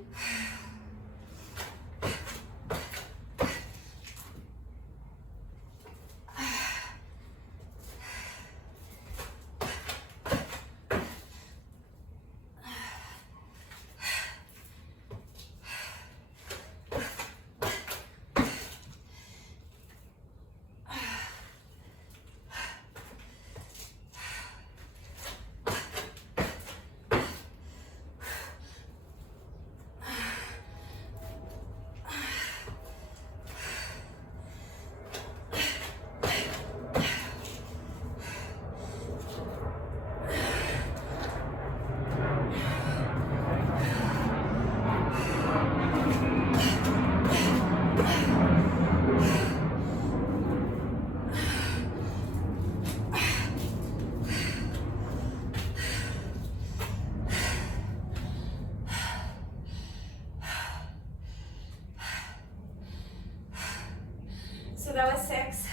that was 6.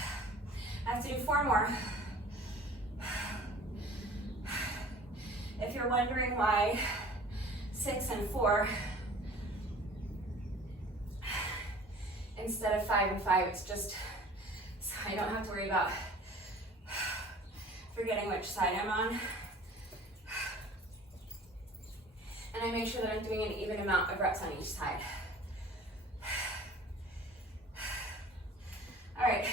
I have to do 4 more. If you're wondering why 6 and 4 instead of 5 and 5, it's just so I don't have to worry about forgetting which side I'm on. And I make sure that I'm doing an even amount of reps on each side. All right,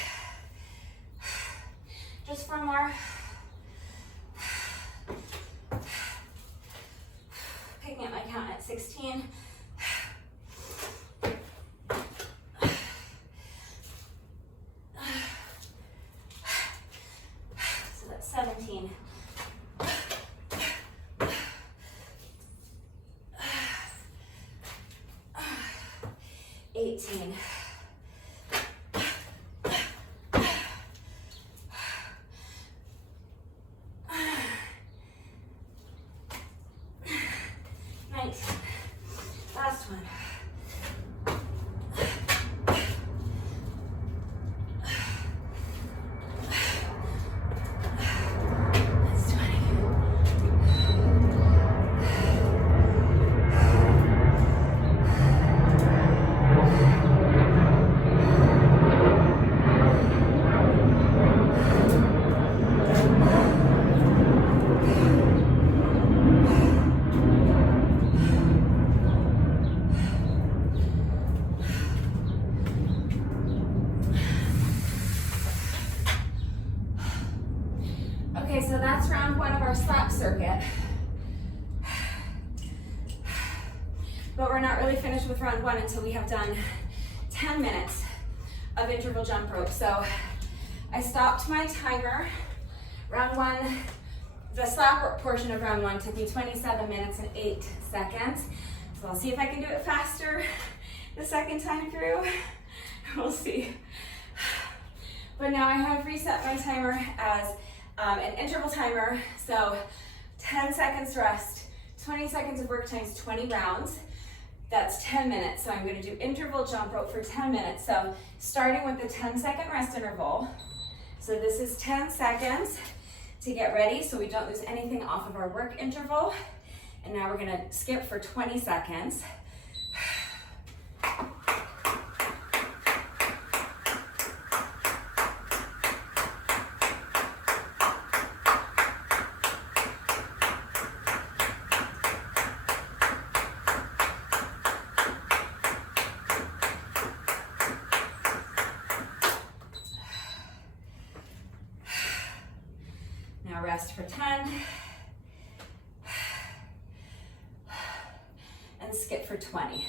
just 4 more. Picking up my count at 16. So that's 17. 18. 19. Last one. That's 20. Okay, so that's round 1 of our slap circuit. But we're not really finished with round 1 until we have done 10 minutes of interval jump rope. So I stopped my timer. Round 1, the slap portion of round 1 took me 27 minutes and 8 seconds. So I'll see if I can do it faster the second time through. We'll see. But now I have reset my timer as an interval timer, so 10 seconds rest, 20 seconds of work times 20 rounds. That's 10 minutes, so I'm going to do interval jump rope for 10 minutes. So starting with the 10-second rest interval. So this is 10 seconds to get ready so we don't lose anything off of our work interval. And now we're going to skip for 20 seconds. Now rest for 10, and skip for 20.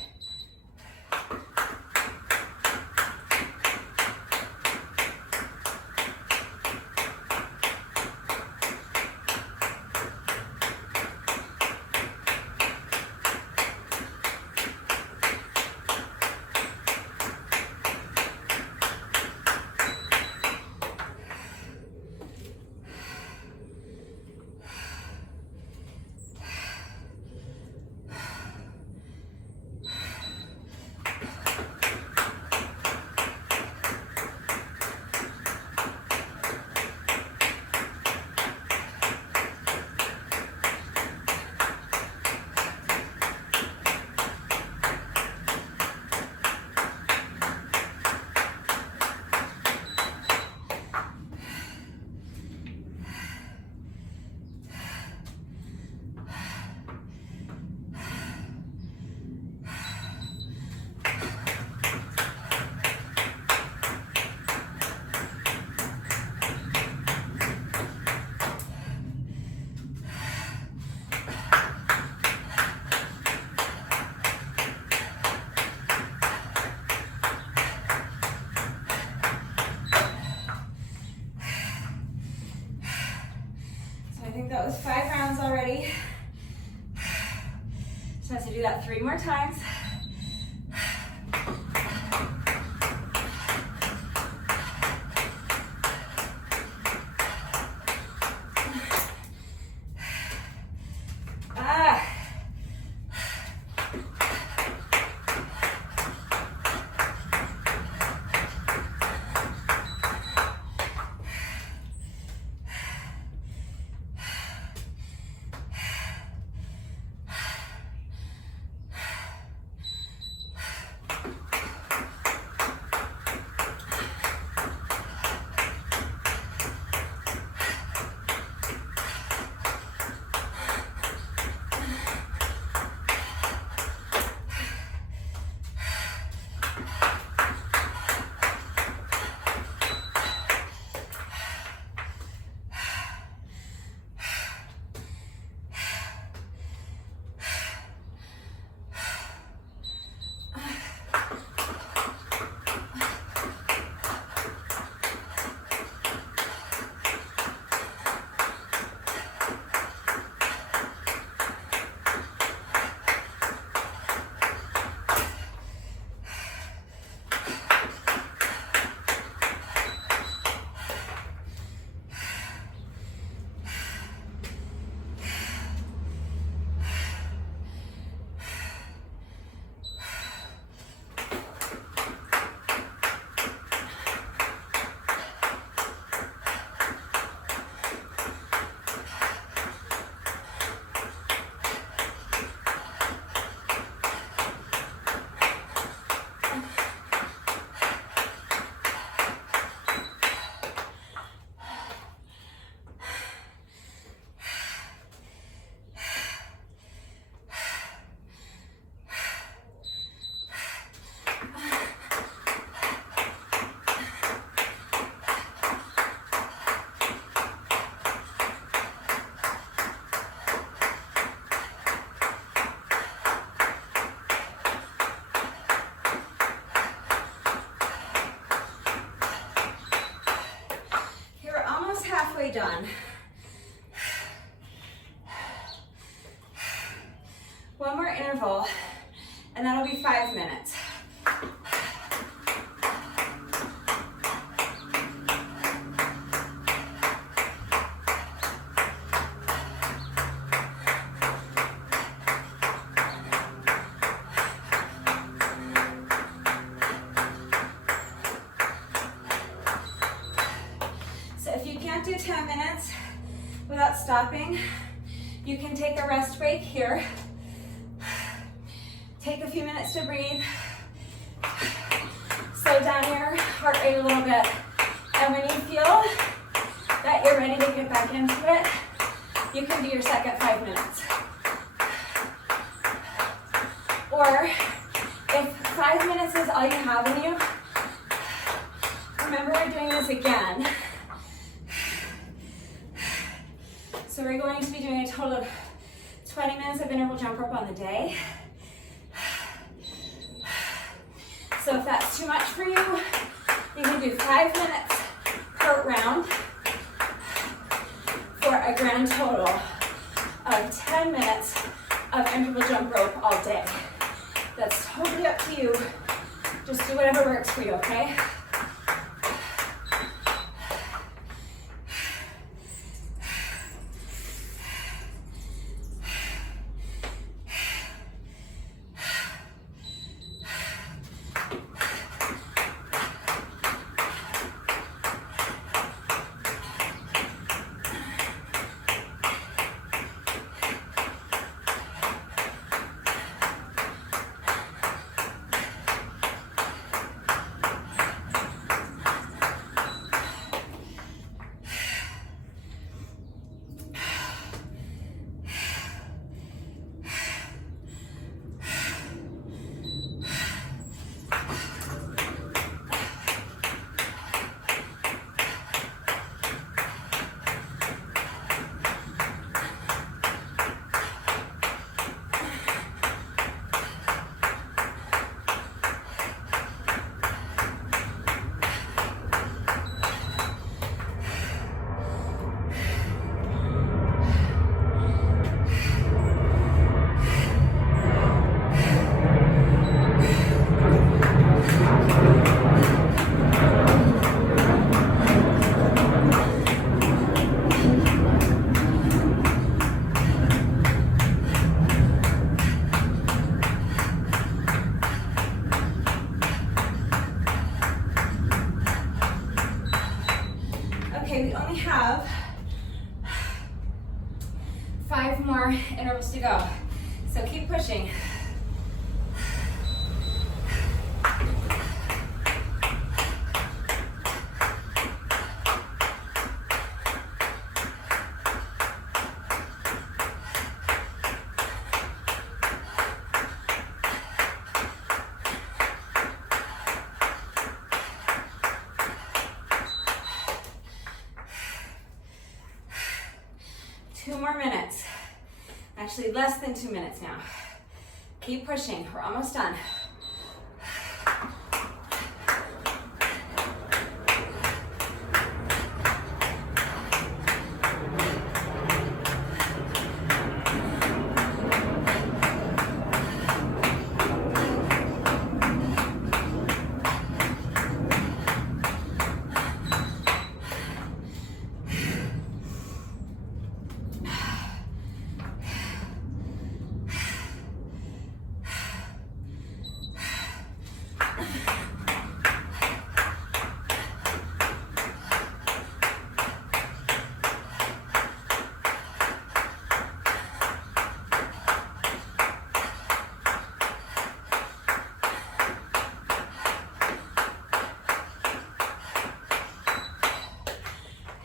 That was 5 rounds already. Just have to do that 3 more times. done. One more interval, and that'll be 5 minutes. So if you can't do 10 minutes without stopping, you can take a rest break here. Take a few minutes to breathe. Slow down your heart rate a little bit. And when you feel that you're ready to get back into it, you can do your second 5 minutes. Or if 5 minutes is all you have in you, remember we're doing this again. So we're going to be doing a total of 20 minutes of interval jump rope on the day. So if that's too much for you, you can do 5 minutes per round for a grand total of 10 minutes of interval jump rope all day. That's totally up to you. Just do whatever works for you, okay? Okay, we only have 5 more intervals to go. So keep pushing. Two more minutes. Actually, less than 2 minutes now. Keep pushing. We're almost done.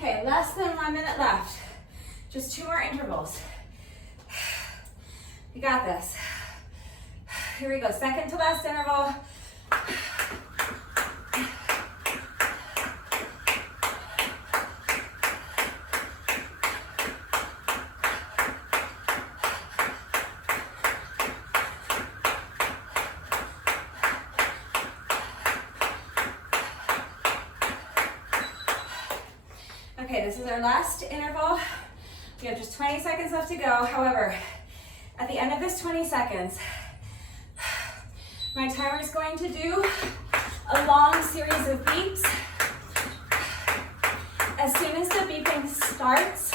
Okay, less than 1 minute left. Just 2 more intervals. You got this. Here we go, second to last interval. Okay, this is our last interval. We have just 20 seconds left to go. However, at the end of this 20 seconds, my timer is going to do a long series of beeps. As soon as the beeping starts,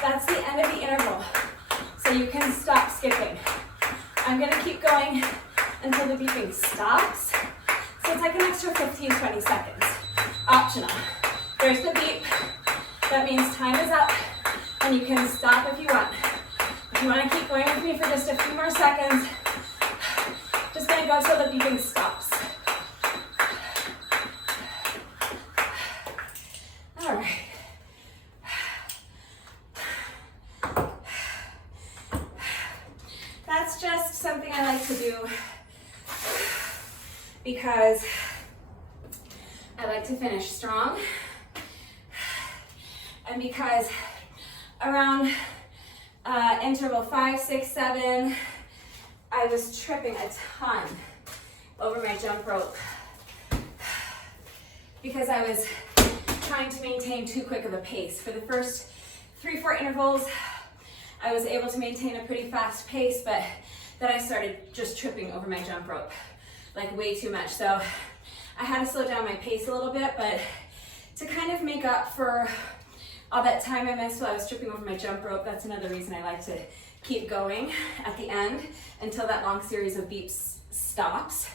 that's the end of the interval. So you can stop skipping. I'm gonna keep going until the beeping stops. So it's like an extra 15, 20 seconds. Optional. There's the beep. That means time is up and you can stop if you want. If you want to keep going with me for just a few more seconds, just gonna go till the beeping stops. All right. That's just something I like to do because I like to finish strong, and because around interval 5, 6, 7, I was tripping a ton over my jump rope because I was trying to maintain too quick of a pace. For the first 3, 4 intervals, I was able to maintain a pretty fast pace, but then I started just tripping over my jump rope, like way too much. So I had to slow down my pace a little bit, but to kind of make up for all that time I missed while I was tripping over my jump rope, that's another reason I like to keep going at the end until that long series of beeps stops.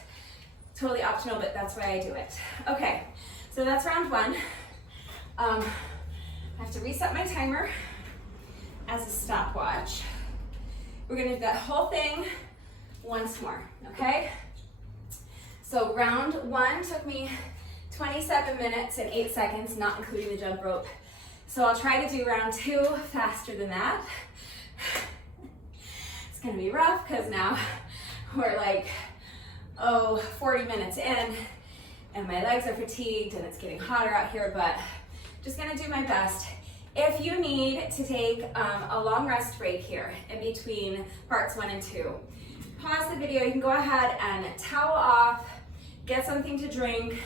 Totally optional, but that's why I do it. Okay, so that's round 1. I have to reset my timer as a stopwatch. We're gonna do that whole thing once more, okay? So round 1 took me 27 minutes and 8 seconds, not including the jump rope. So I'll try to do round 2 faster than that. It's gonna be rough because now we're like, 40 minutes in and my legs are fatigued and it's getting hotter out here, but just gonna do my best. If you need to take a long rest break here in between parts 1 and 2, pause the video, you can go ahead and towel off, get something to drink,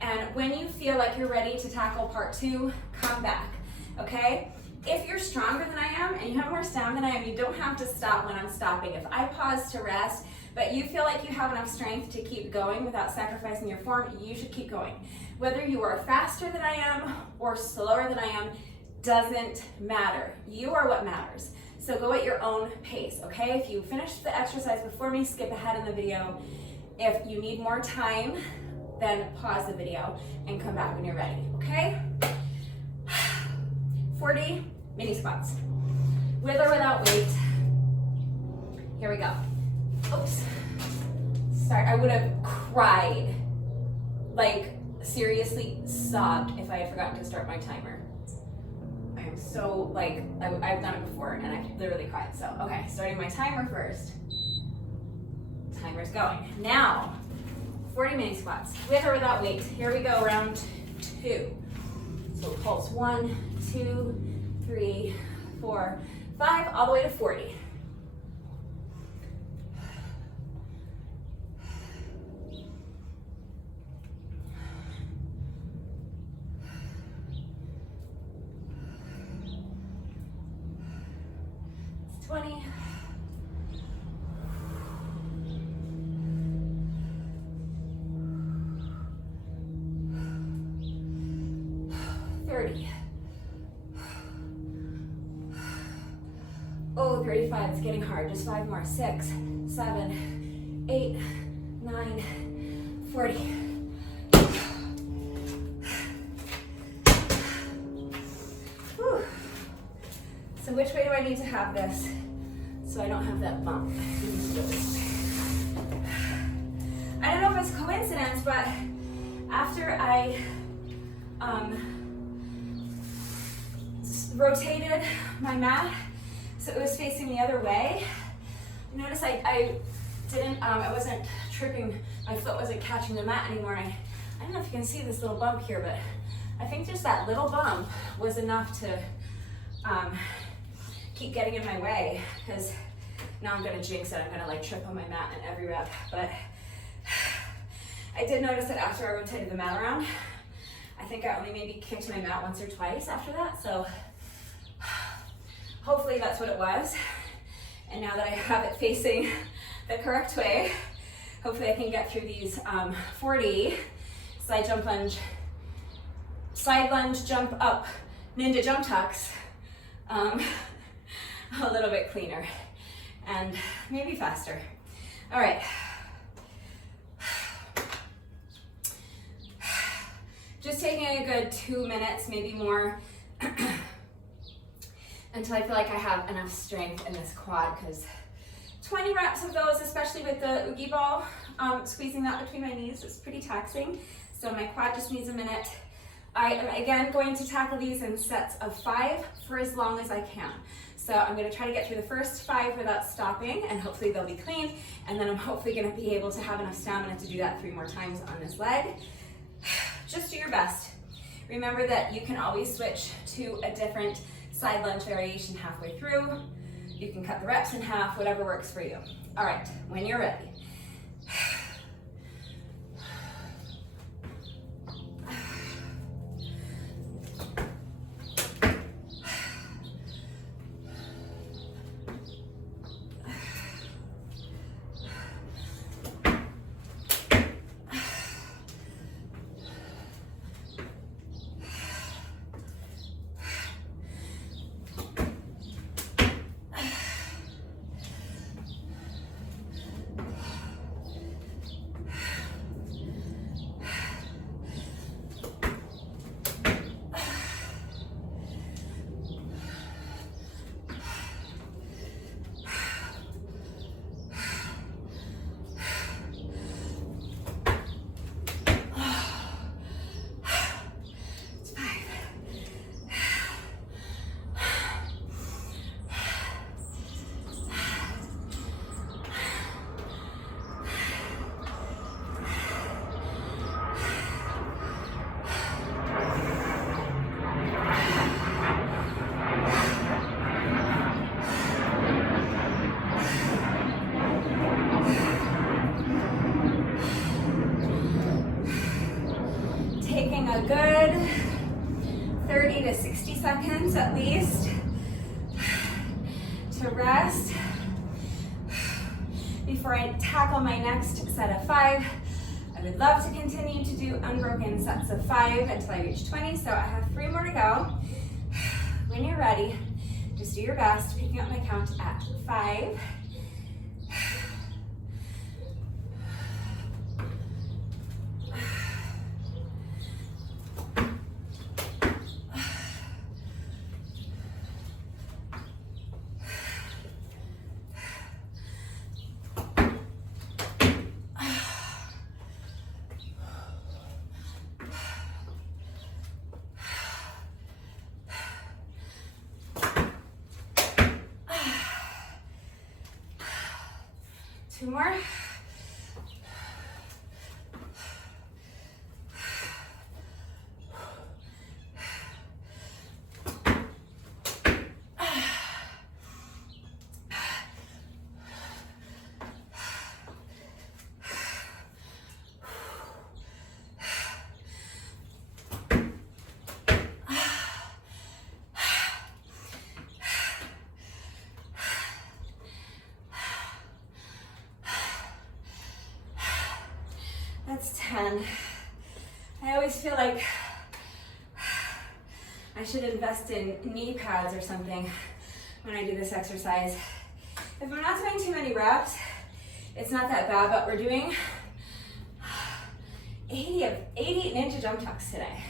and when you feel like you're ready to tackle part 2, come back, okay? If you're stronger than I am and you have more stamina than I am, you don't have to stop when I'm stopping. If I pause to rest, but you feel like you have enough strength to keep going without sacrificing your form, you should keep going. Whether you are faster than I am or slower than I am, doesn't matter. You are what matters. So go at your own pace, okay? If you finish the exercise before me, skip ahead in the video. If you need more time, then pause the video and come back when you're ready, okay? 40 mini squats, with or without weight. Here we go. Oops. Sorry, I would have cried, like seriously sobbed if I had forgotten to start my timer. I am so, like, I've done it before and I've literally cried. So, okay, starting my timer first. Timer's going. Now, 40 mini squats, with or without weight. Here we go, round 2. So pulse 1, 2, 3, 4, 5, all the way to 40. It's 20. 30. Oh, 35, it's getting hard. Just 5 more. 6, 7, 8, 9, 40. Whew. So which way do I need to have this so I don't have that bump? I don't know if it's coincidence, but after I rotated my mat so it was facing the other way, notice I wasn't tripping, my foot wasn't catching the mat anymore. I don't know if you can see this little bump here, but I think just that little bump was enough to keep getting in my way, because now I'm gonna jinx it. I'm gonna like trip on my mat in every rep. But I did notice that after I rotated the mat around, I think I only maybe kicked my mat once or twice after that, so hopefully that's what it was. And now that I have it facing the correct way, hopefully I can get through these 40 side lunge, jump up, ninja jump tucks a little bit cleaner and maybe faster. All right. Just taking a good 2 minutes, maybe more, until I feel like I have enough strength in this quad, because 20 reps of those, especially with the Oogie ball, squeezing that between my knees is pretty taxing. So my quad just needs a minute. I am again going to tackle these in sets of 5 for as long as I can. So I'm going to try to get through the first 5 without stopping, and hopefully they'll be clean. And then I'm hopefully going to be able to have enough stamina to do that 3 more times on this leg. Just do your best. Remember that you can always switch to a different side lunge variation halfway through. You can cut the reps in half, whatever works for you. All right, when you're ready. A good 30 to 60 seconds at least to rest before I tackle my next set of 5. I would love to continue to do unbroken sets of 5 until I reach 20, so I have 3 more to go. When you're ready, just do your best, picking up my count at 5. Two more. That's 10. I always feel like I should invest in knee pads or something when I do this exercise. If I'm not doing too many reps, it's not that bad, but we're doing 80 ninja jump tucks today.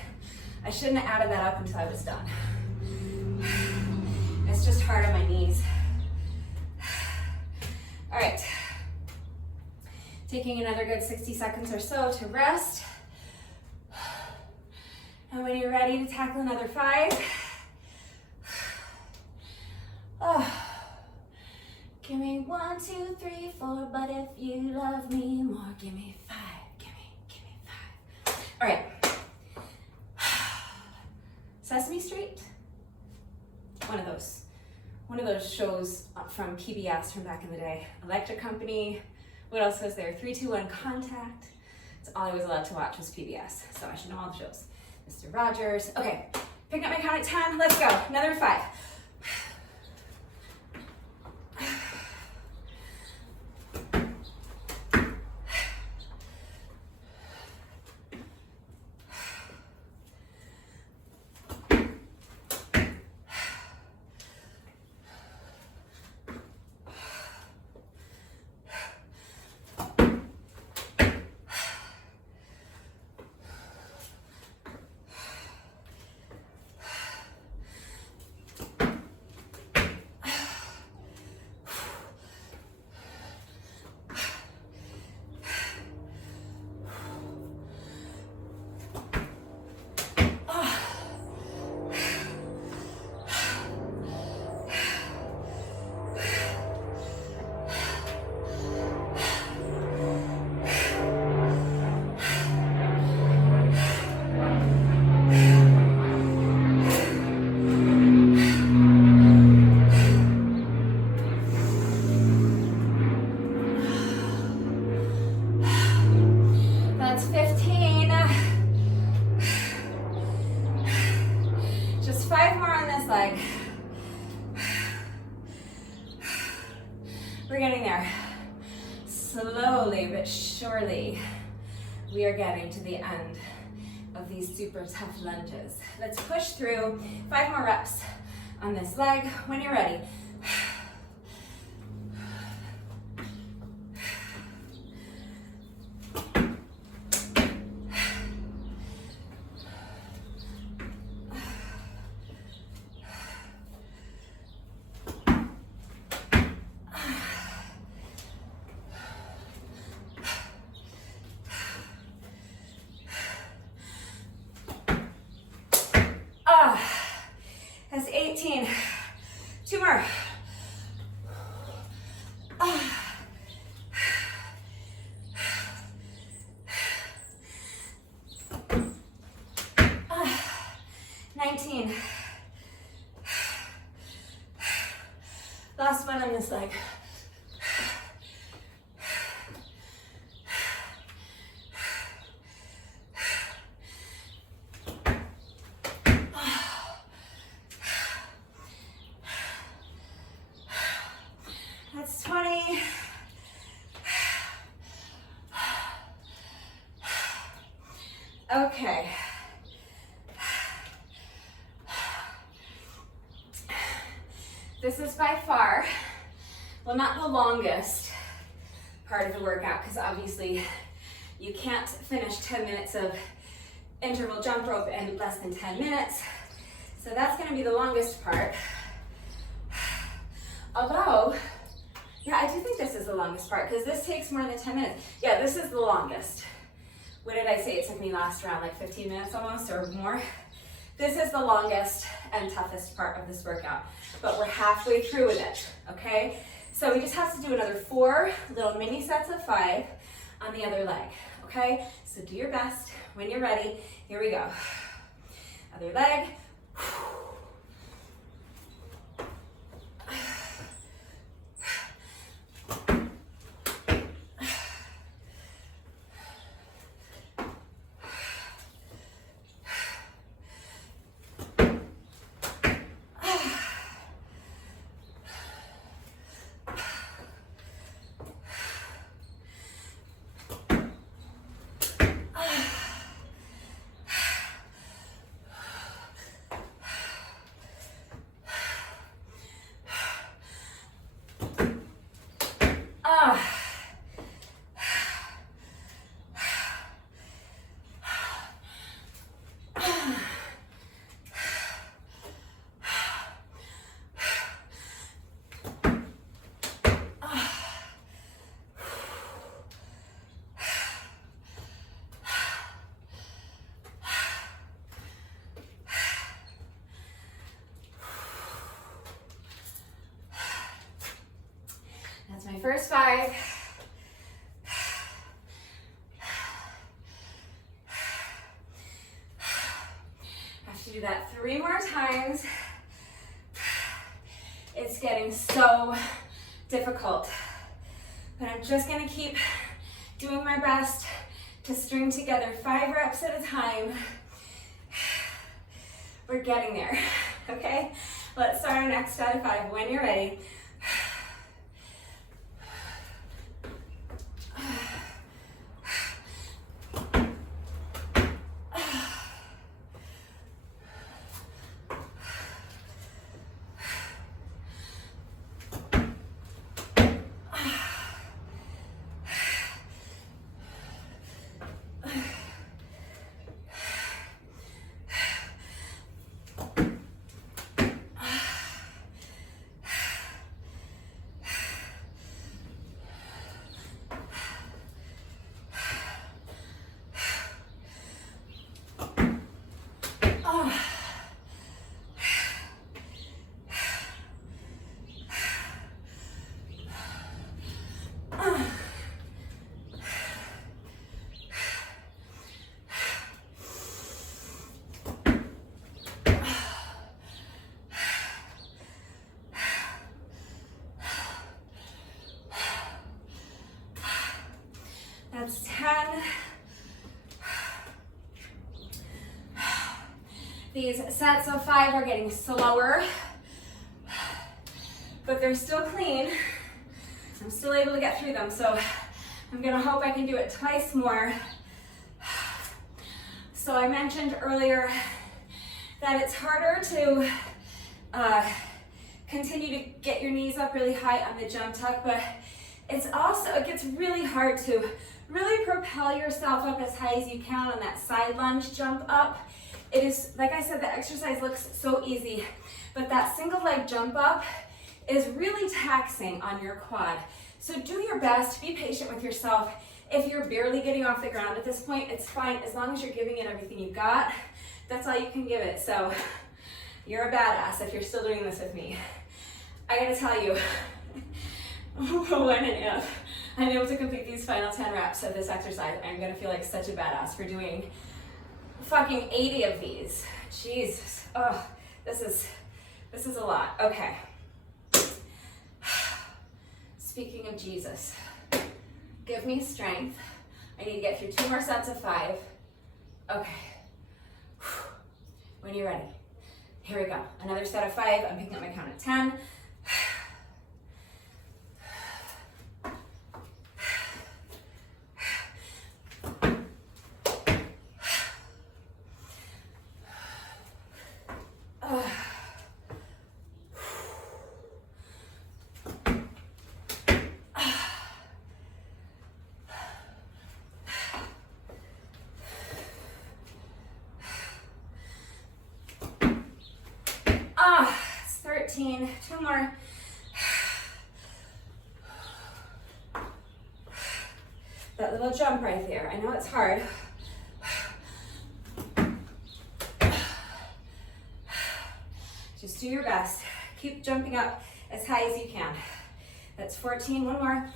I shouldn't have added that up until I was done. It's just hard on my knees. All right. Taking another good 60 seconds or so to rest. And when you're ready to tackle another 5, give me 1, 2, 3, 4, but if you love me more, give me 5, give me 5. All right. Sesame Street, one of those shows from PBS from back in the day. Electric Company. What else was there? 3, 2, 1 Contact. It's all I was allowed to watch was PBS, so I should know all the shows. Mr. Rogers. Okay, pick up my count at 10. Let's go. Another 5. That's 15. Just 5 more on this leg. We're getting there. Slowly but surely, we are getting to the end of these super tough lunges. Let's push through 5 more reps on this leg. When you're ready. That's 18. 2 more. 19. Last one on this leg. That's 20. Okay. This is by far, well, not the longest part of the workout, because obviously you can't finish 10 minutes of interval jump rope in less than 10 minutes. So that's going to be the longest part. Although, yeah, I do think this is the longest part because this takes more than 10 minutes. Yeah, this is the longest. What did I say? It took me last around like 15 minutes almost or more. This is the longest and toughest part of this workout, but we're halfway through with it, okay? So we just have to do another 4 little mini sets of 5 on the other leg, okay? So do your best. When you're ready, here we go. Other leg. That's my first 5. Have to do that 3 more times. It's getting so difficult, but I'm just gonna keep doing my best to string together 5 reps at a time. We're getting there, okay? Let's start our next out of 5 when you're ready. That's 10. These sets of 5 are getting slower, but they're still clean. I'm still able to get through them, so I'm gonna hope I can do it twice more. So I mentioned earlier that it's harder to continue to get your knees up really high on the jump tuck, but it gets really hard to really propel yourself up as high as you can on that side lunge jump up. It is, like I said, the exercise looks so easy, but that single leg jump up is really taxing on your quad. So do your best, be patient with yourself. If you're barely getting off the ground at this point, it's fine, as long as you're giving it everything you've got. That's all you can give it. So you're a badass if you're still doing this with me. I gotta tell you, when and if I'm able to complete these final 10 reps of this exercise, I'm gonna feel like such a badass for doing fucking 80 of these. Jesus, oh, this is a lot. Okay. Speaking of Jesus, give me strength. I need to get through 2 more sets of 5. Okay. When you're ready. Here we go. Another set of 5. I'm picking up my count at 10. It's 13. 2 more. That little jump right there. I know it's hard. Just do your best. Keep jumping up as high as you can. That's 14. 1 more.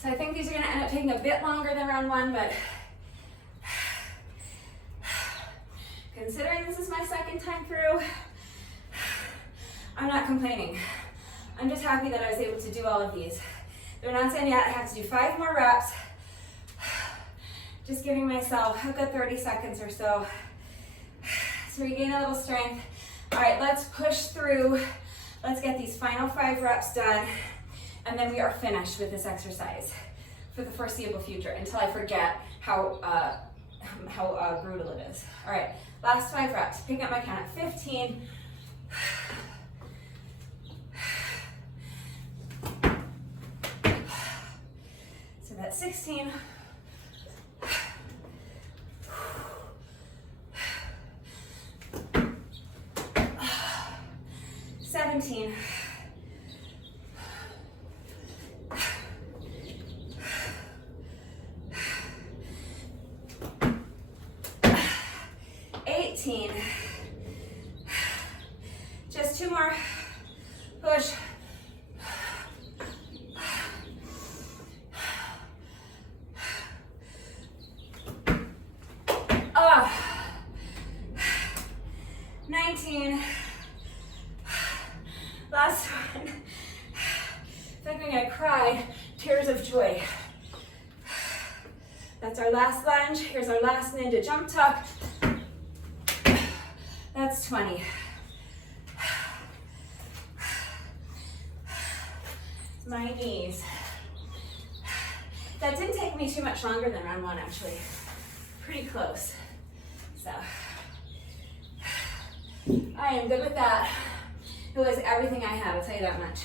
So I think these are going to end up taking a bit longer than round 1, but considering this is my second time through, I'm not complaining. I'm just happy that I was able to do all of these. They're not done yet. I have to do 5 more reps. Just giving myself a good 30 seconds or so to regain a little strength. All right, let's push through. Let's get these final 5 reps done, and then we are finished with this exercise for the foreseeable future until I forget how brutal it is. All right, last 5 reps. Picking up my count at 15. So that's 16. 17. 18. Just 2 more. Push. cry tears of joy. That's our last lunge. Here's our last ninja jump tuck. That's 20. My knees. That didn't take me too much longer than round one, actually. Pretty close. So, I am good with that. It was everything I had, I'll tell you that much.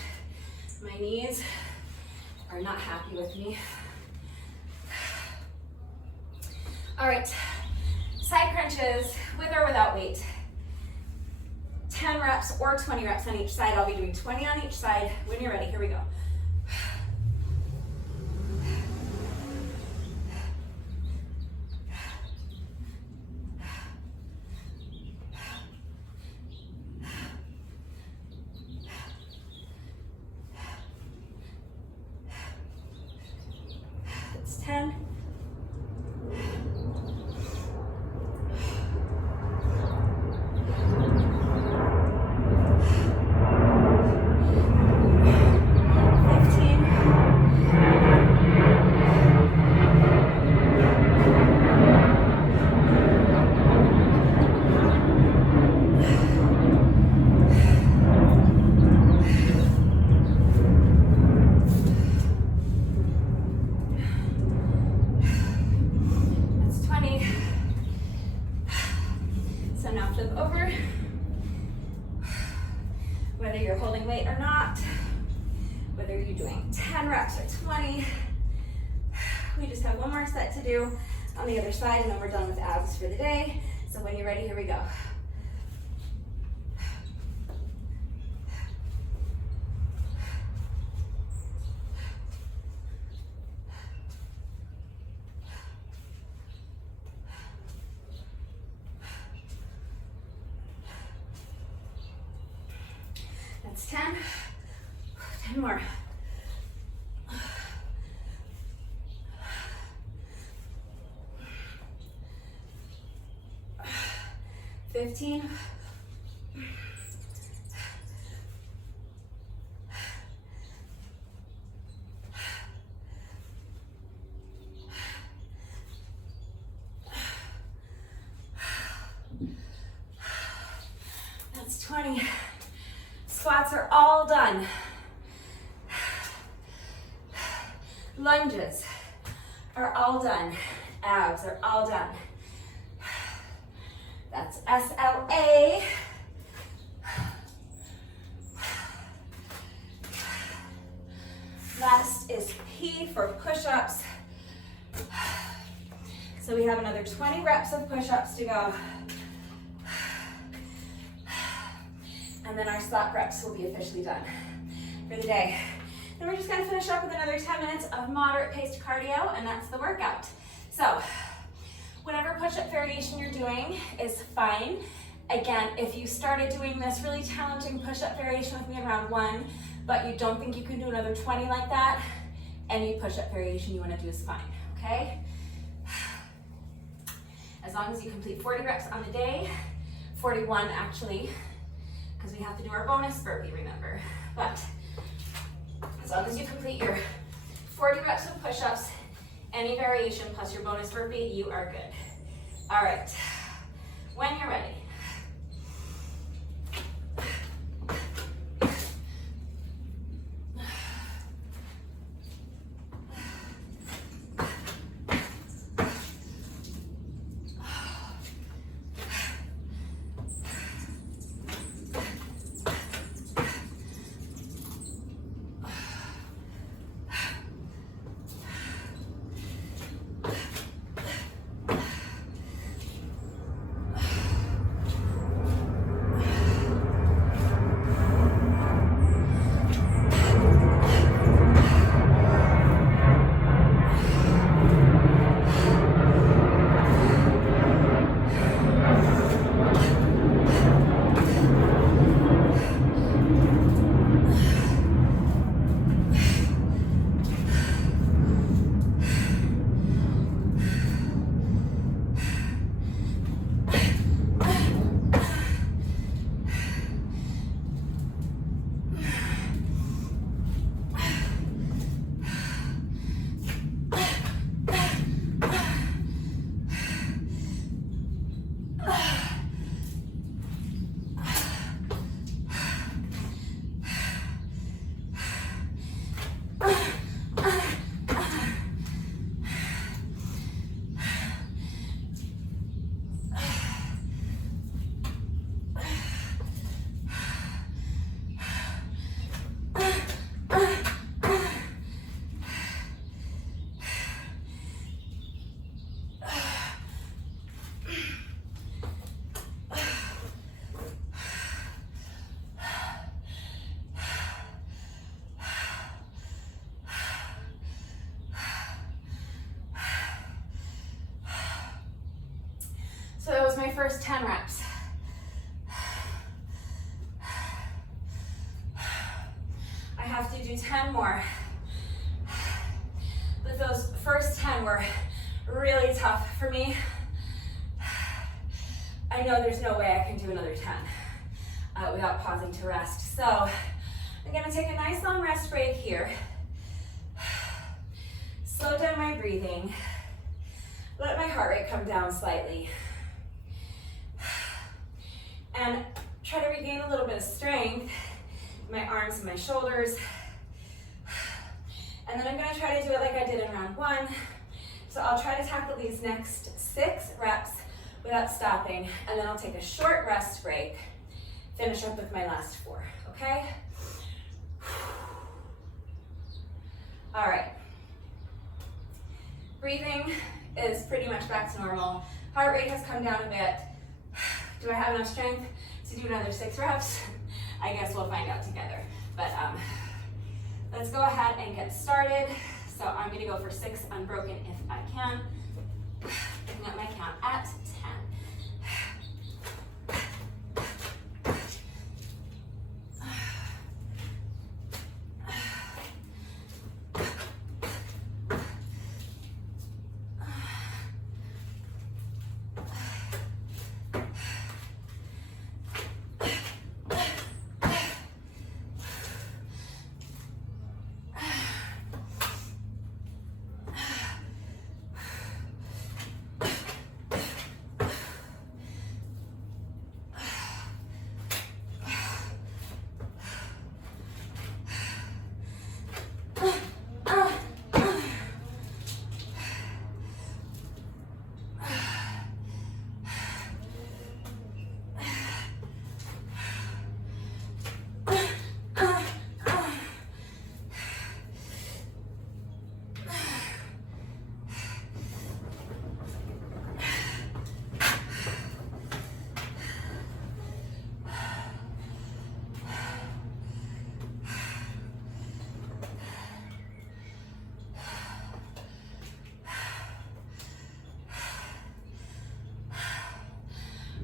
My knees are not happy with me. All right, side crunches with or without weight. 10 reps or 20 reps on each side. I'll be doing 20 on each side. When you're ready, here we go. It's 10. On the other side, and then we're done with abs for the day. So when you're ready, here we go. That's 10. 10 more. 15. That's 20. Squats are all done. Lunges are all done. Abs are all done. That's SLA. Last is P for push-ups. So we have another 20 reps of push-ups to go. And then our squat reps will be officially done for the day. Then we're just gonna finish up with another 10 minutes of moderate paced cardio, and that's the workout. So, whatever push-up variation you're doing is fine. Again, if you started doing this really challenging push-up variation with me in round one, but you don't think you can do another 20 like that, any push-up variation you want to do is fine, okay? As long as you complete 40 reps on the day, 41 actually, because we have to do our bonus burpee, remember. But as long as you complete your 40 reps of push-ups, any variation plus your bonus burpee, you are good. All right, when you're ready. So that was my first 10 reps. I have to do 10 more. But those first 10 were really tough for me. I know there's no way I can do another 10 without pausing to rest. So I'm gonna take a nice long rest break here. Slow down my breathing. Let my heart rate come down slightly. And try to regain a little bit of strength in my arms and my shoulders. And then I'm gonna try to do it like I did in round 1. So I'll try to tackle these next 6 reps without stopping, and then I'll take a short rest break, finish up with my last 4, okay? All right. Breathing is pretty much back to normal. Heart rate has come down a bit. Do I have enough strength to do another 6 reps? I guess we'll find out together. But let's go ahead and get started. So I'm gonna go for 6 unbroken if I can. Picking up my count at 10.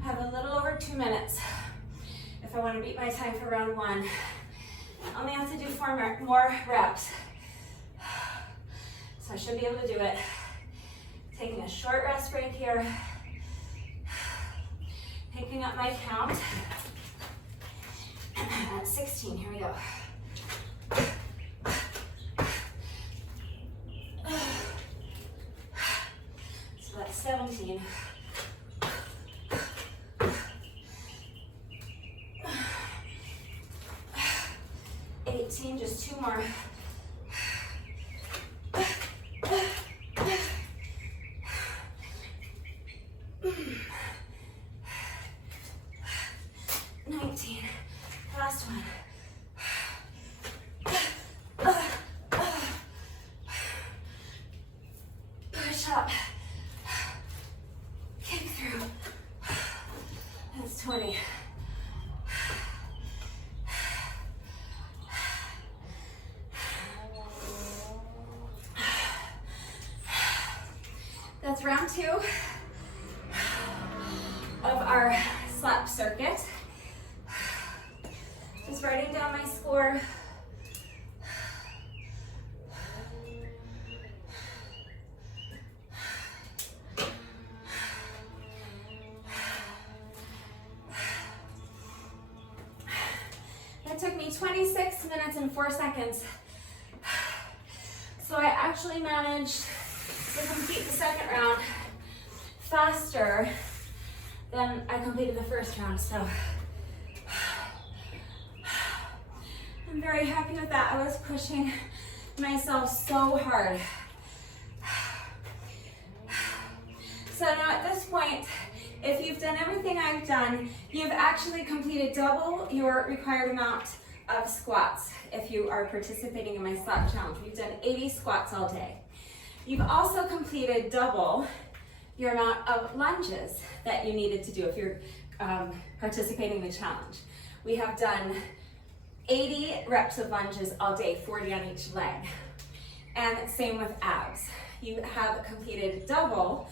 I have a little over 2 minutes if I want to beat my time for round 1. I only have to do 4 more reps. So I should be able to do it. Taking a short rest break here. Picking up my count at 16. Here we go. So that's 17. 18, just 2 more. 19, last one. Push up, kick through. That's 20. That's round 2 of our slap circuit. Just writing down my score. That took me 26 minutes and 4 seconds. So I actually managed to complete the second round faster than I completed the first round, so I'm very happy with that. I was pushing myself so hard. So now at this point, if you've done everything I've done, you've actually completed double your required amount of squats if you are participating in my squat challenge. We've done 80 squats all day. You've also completed double your amount of lunges that you needed to do if you're participating in the challenge. We have done 80 reps of lunges all day, 40 on each leg. And same with abs. You have completed double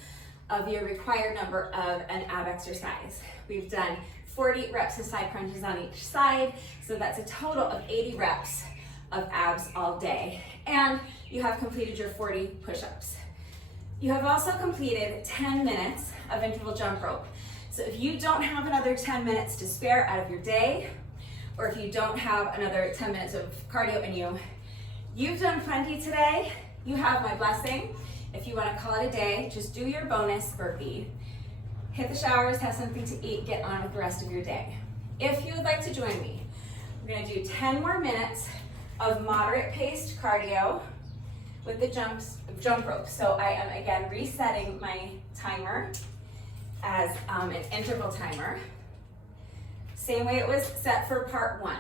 of your required number of an ab exercise. We've done 40 reps of side crunches on each side, so that's a total of 80 reps of abs all day. And you have completed your 40 push-ups. You have also completed 10 minutes of interval jump rope. So if you don't have another 10 minutes to spare out of your day, or if you don't have another 10 minutes of cardio in you, you've done plenty today. You have my blessing. If you want to call it a day, just do your bonus burpee. Hit the showers, have something to eat, get on with the rest of your day. If you would like to join me, we're going to do 10 more minutes of moderate paced cardio with the jump rope. So I am again resetting my timer as an interval timer. Same way it was set for part 1.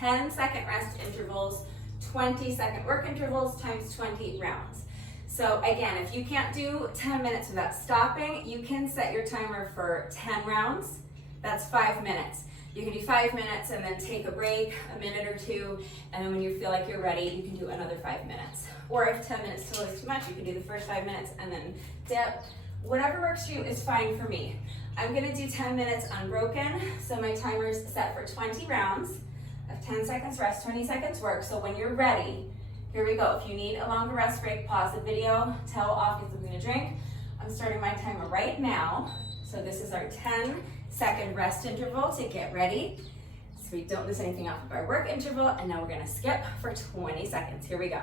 10-second rest intervals, 20-second work intervals times 20 rounds. So again, if you can't do 10 minutes without stopping, you can set your timer for 10 rounds. That's 5 minutes. You can do 5 minutes and then take a break, a minute or two, and then when you feel like you're ready, you can do another 5 minutes. Or if 10 minutes still is too much, you can do the first 5 minutes and then dip. Whatever works for you is fine for me. I'm gonna do 10 minutes unbroken, so my timer is set for 20 rounds of 10 seconds rest, 20 seconds work. So when you're ready, here we go. If you need a longer rest break, pause the video, towel off, get something to drink. I'm starting my timer right now. So this is our 10-second rest interval to get ready, so we don't lose anything off of our work interval. And now we're gonna skip for 20 seconds. Here we go.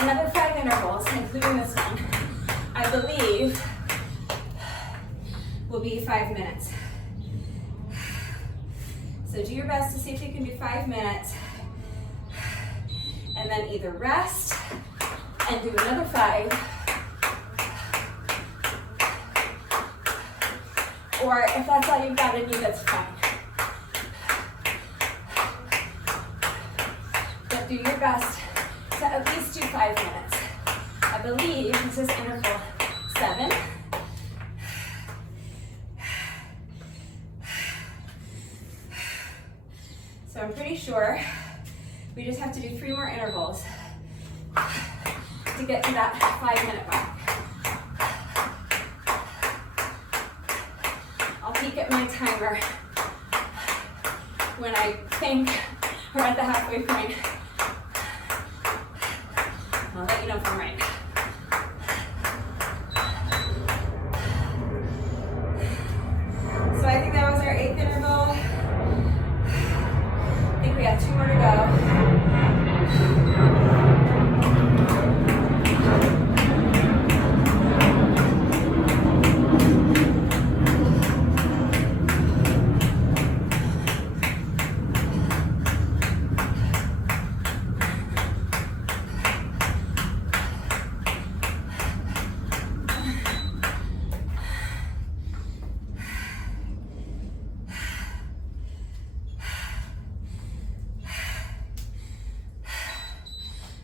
Another 5 intervals, including this one, I believe will be 5 minutes. So do your best to see if you can do 5 minutes, and then either rest and do another 5, or if that's all you've got to do, that's fine. But do your best to at least do 5 minutes. I believe this is interval 7. So I'm pretty sure we just have to do 3 more intervals to get to that 5-minute mark. I'll peek at my timer when I think we're at the halfway point. I'll let you know if I'm right. So I think that was our 8th interval. I think we have 2 more to go.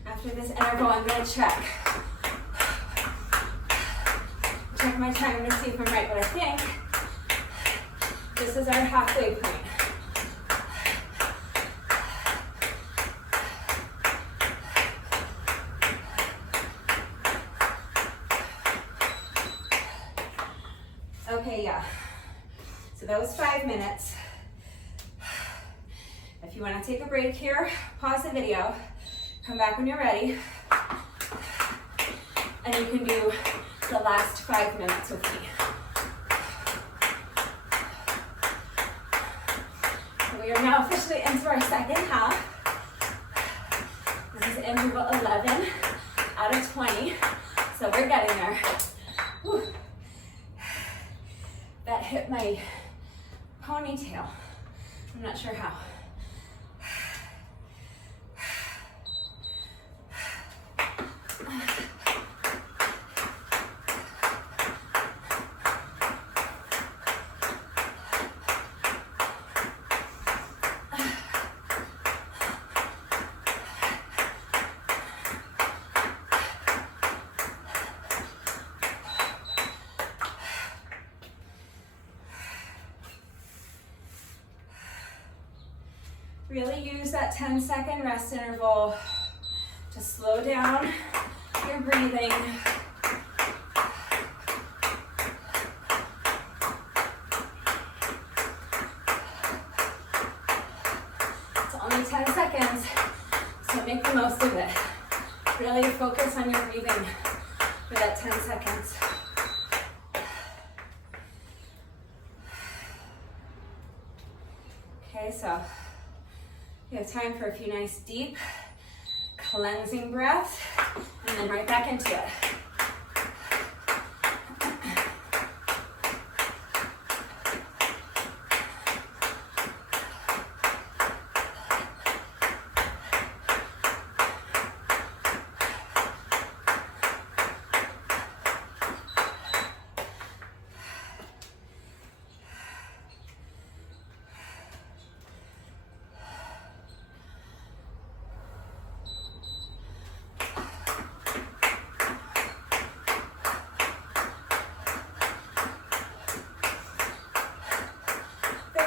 After this interval, I'm going to check my timer to see if I'm right, but I think this is our halfway point. Okay, yeah. So that was 5 minutes. If you want to take a break here, pause the video. Come back when you're ready, and you can do the last 5 minutes with me. We are now officially into our second half. This is interval 11 out of 20, so we're getting there. Whew. That hit my ponytail. I'm not sure how. Really use that 10-second rest interval to slow down your breathing. It's only 10 seconds, so make the most of it. Really focus on your breathing for that 10 seconds. Okay, so we have time for a few nice deep cleansing breaths, and then right back into it.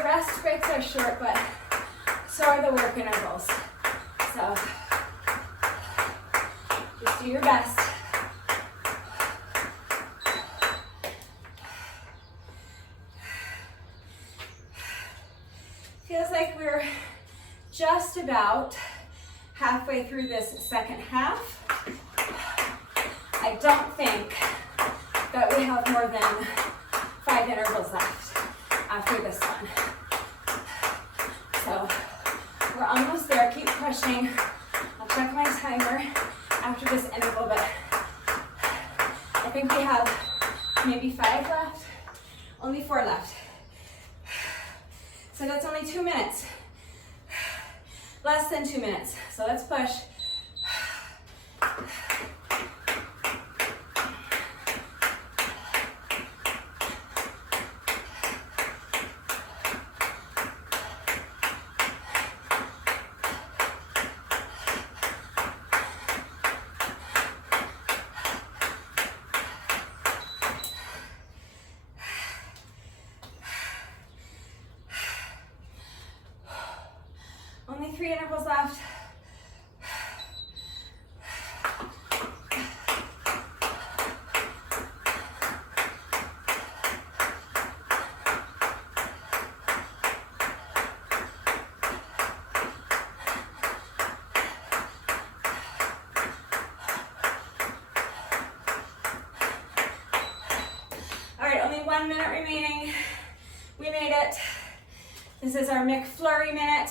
Rest breaks are short, but so are the work intervals. So just do your best. Feels like we're just about halfway through this second half. I don't think that we have more than 5 intervals left after this one. So we're almost there. Keep pushing. I'll check my timer after this interval, but I think we have maybe 5 left, only 4 left. So that's only 2 minutes, less than 2 minutes. So let's push. Only 3 intervals left. All right, only 1 minute remaining. We made it. This is our McFlurry minute.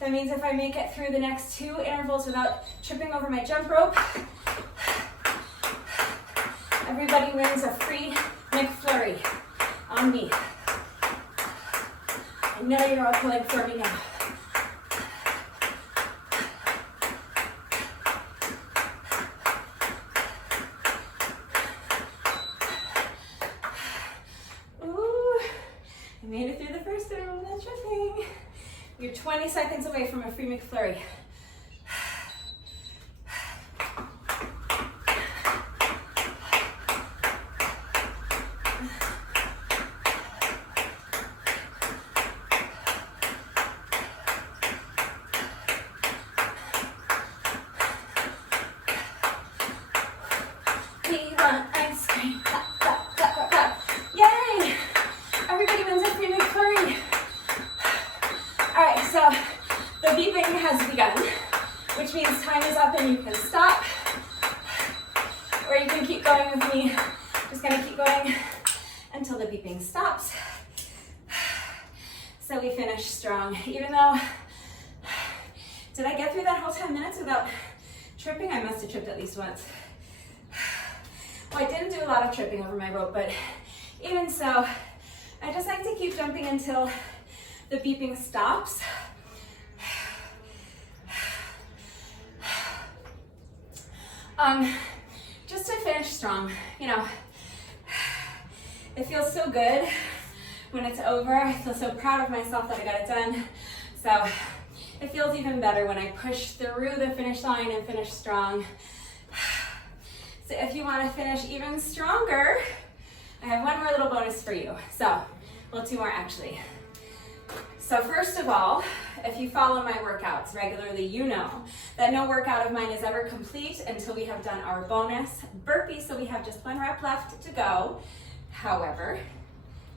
That means if I make it through the next 2 intervals without tripping over my jump rope, everybody wins a free McFlurry on me. I know you're all pulling for me now. Ooh, I made it through the first interval without tripping. You're 20 seconds away from a free McFlurry. We want ice cream. Pop, pop, pop, pop, pop. Yay! Everybody wins a free McFlurry. All right, so the beeping has begun, which means time is up and you can stop, or you can keep going with me. Just gonna keep going until the beeping stops. So we finish strong. Even though, did I get through that whole 10 minutes without tripping? I must have tripped at least once. Well, I didn't do a lot of tripping over my rope, but even so, I just like to keep jumping until the beeping stops. Just to finish strong, you know, it feels so good when it's over. I feel so proud of myself that I got it done. So it feels even better when I push through the finish line and finish strong. So if you want to finish even stronger, I have one more little bonus for you. So, well, 2 more actually. So first of all, if you follow my workouts regularly, you know that no workout of mine is ever complete until we have done our bonus burpee, so we have just 1 rep left to go. However,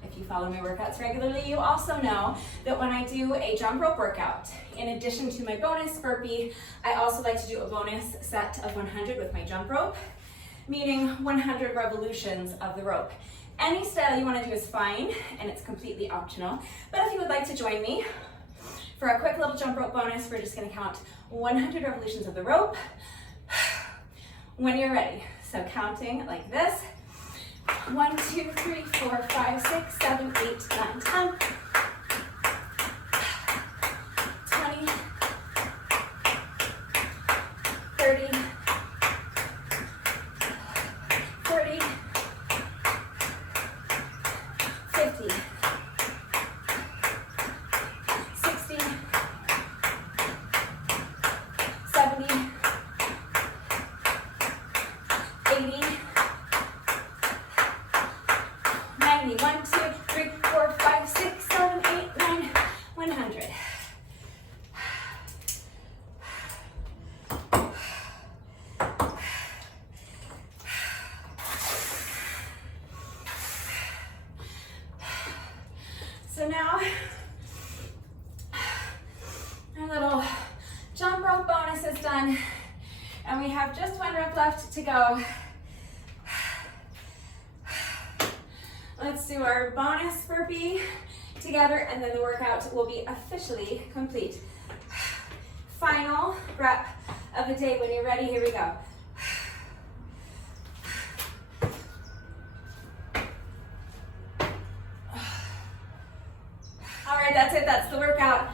if you follow my workouts regularly, you also know that when I do a jump rope workout, in addition to my bonus burpee, I also like to do a bonus set of 100 with my jump rope, meaning 100 revolutions of the rope. Any style you want to do is fine, and it's completely optional. But if you would like to join me for a quick little jump rope bonus, we're just going to count 100 revolutions of the rope when you're ready. So counting like this: 1, 2, 3, 4, 5, 6, 7, 8, 9, 10, 20, 30, 40, 50, 60, 70, 80, 90, 1, 2, 3, 4, 5, 6, 7, 8, 9, 100. So now, our little jump rope bonus is done, and we have just 1 rep left to go. Let's do our bonus burpee together, and then the workout will be officially complete. Final rep of the day. When you're ready, here we go. All right, that's it, that's the workout.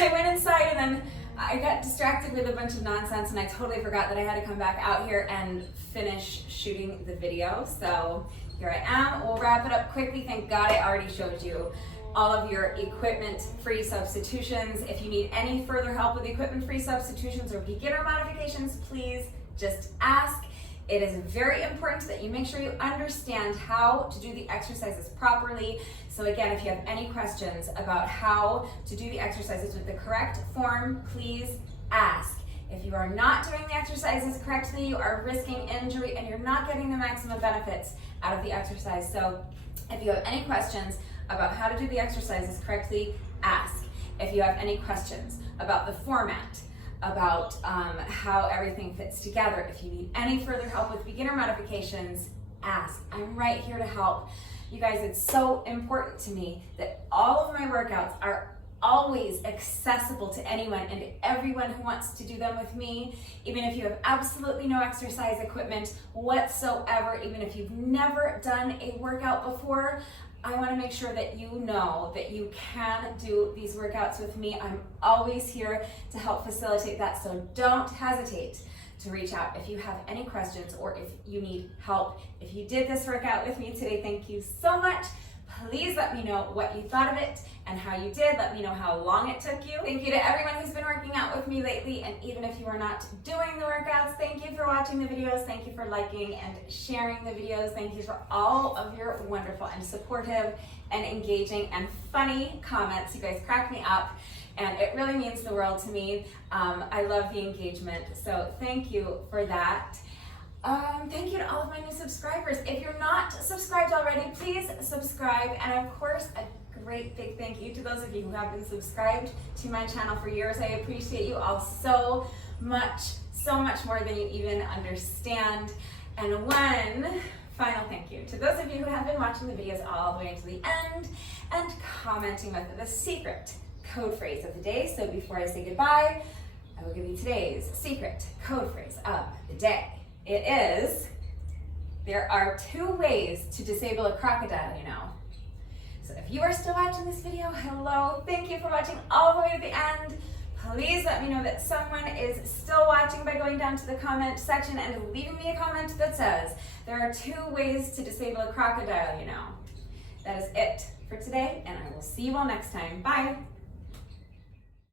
I went inside and then I got distracted with a bunch of nonsense and I totally forgot that I had to come back out here and finish shooting the video. So here I am. We'll wrap it up quickly. Thank God I already showed you all of your equipment-free substitutions. If you need any further help with equipment-free substitutions or beginner modifications, please just ask. It is very important that you make sure you understand how to do the exercises properly. So again, if you have any questions about how to do the exercises with the correct form, please ask. If you are not doing the exercises correctly, you are risking injury and you're not getting the maximum benefits out of the exercise. So if you have any questions about how to do the exercises correctly, ask. If you have any questions about the format, about how everything fits together, if you need any further help with beginner modifications, ask. I'm right here to help. You guys, it's so important to me that all of my workouts are always accessible to anyone and everyone who wants to do them with me, even if you have absolutely no exercise equipment whatsoever, even if you've never done a workout before. I want to make sure that you know that you can do these workouts with me. I'm always here to help facilitate that, so don't hesitate to reach out if you have any questions or if you need help. If you did this workout with me today, thank you so much. Please let me know what you thought of it and how you did. Let me know how long it took you. Thank you to everyone who's been working out with me lately, and even if you are not doing the workouts, thank you for watching the videos. Thank you for liking and sharing the videos. Thank you for all of your wonderful and supportive and engaging and funny comments. You guys crack me up, and it really means the world to me. I love the engagement, so thank you for that. Thank you to all of my new subscribers. If you're not subscribed already, please subscribe. And of course, a great big thank you to those of you who have been subscribed to my channel for years. I appreciate you all so much more than you even understand. And one final thank you to those of you who have been watching the videos all the way to the end and commenting with the secret code phrase of the day. So before I say goodbye, I will give you today's secret code phrase of the day. It is, there are 2 ways to disable a crocodile, you know. So if you are still watching this video, hello, thank you for watching all the way to the end. Please let me know that someone is still watching by going down to the comment section and leaving me a comment that says, there are 2 ways to disable a crocodile, you know. That is it for today, and I will see you all next time. Bye.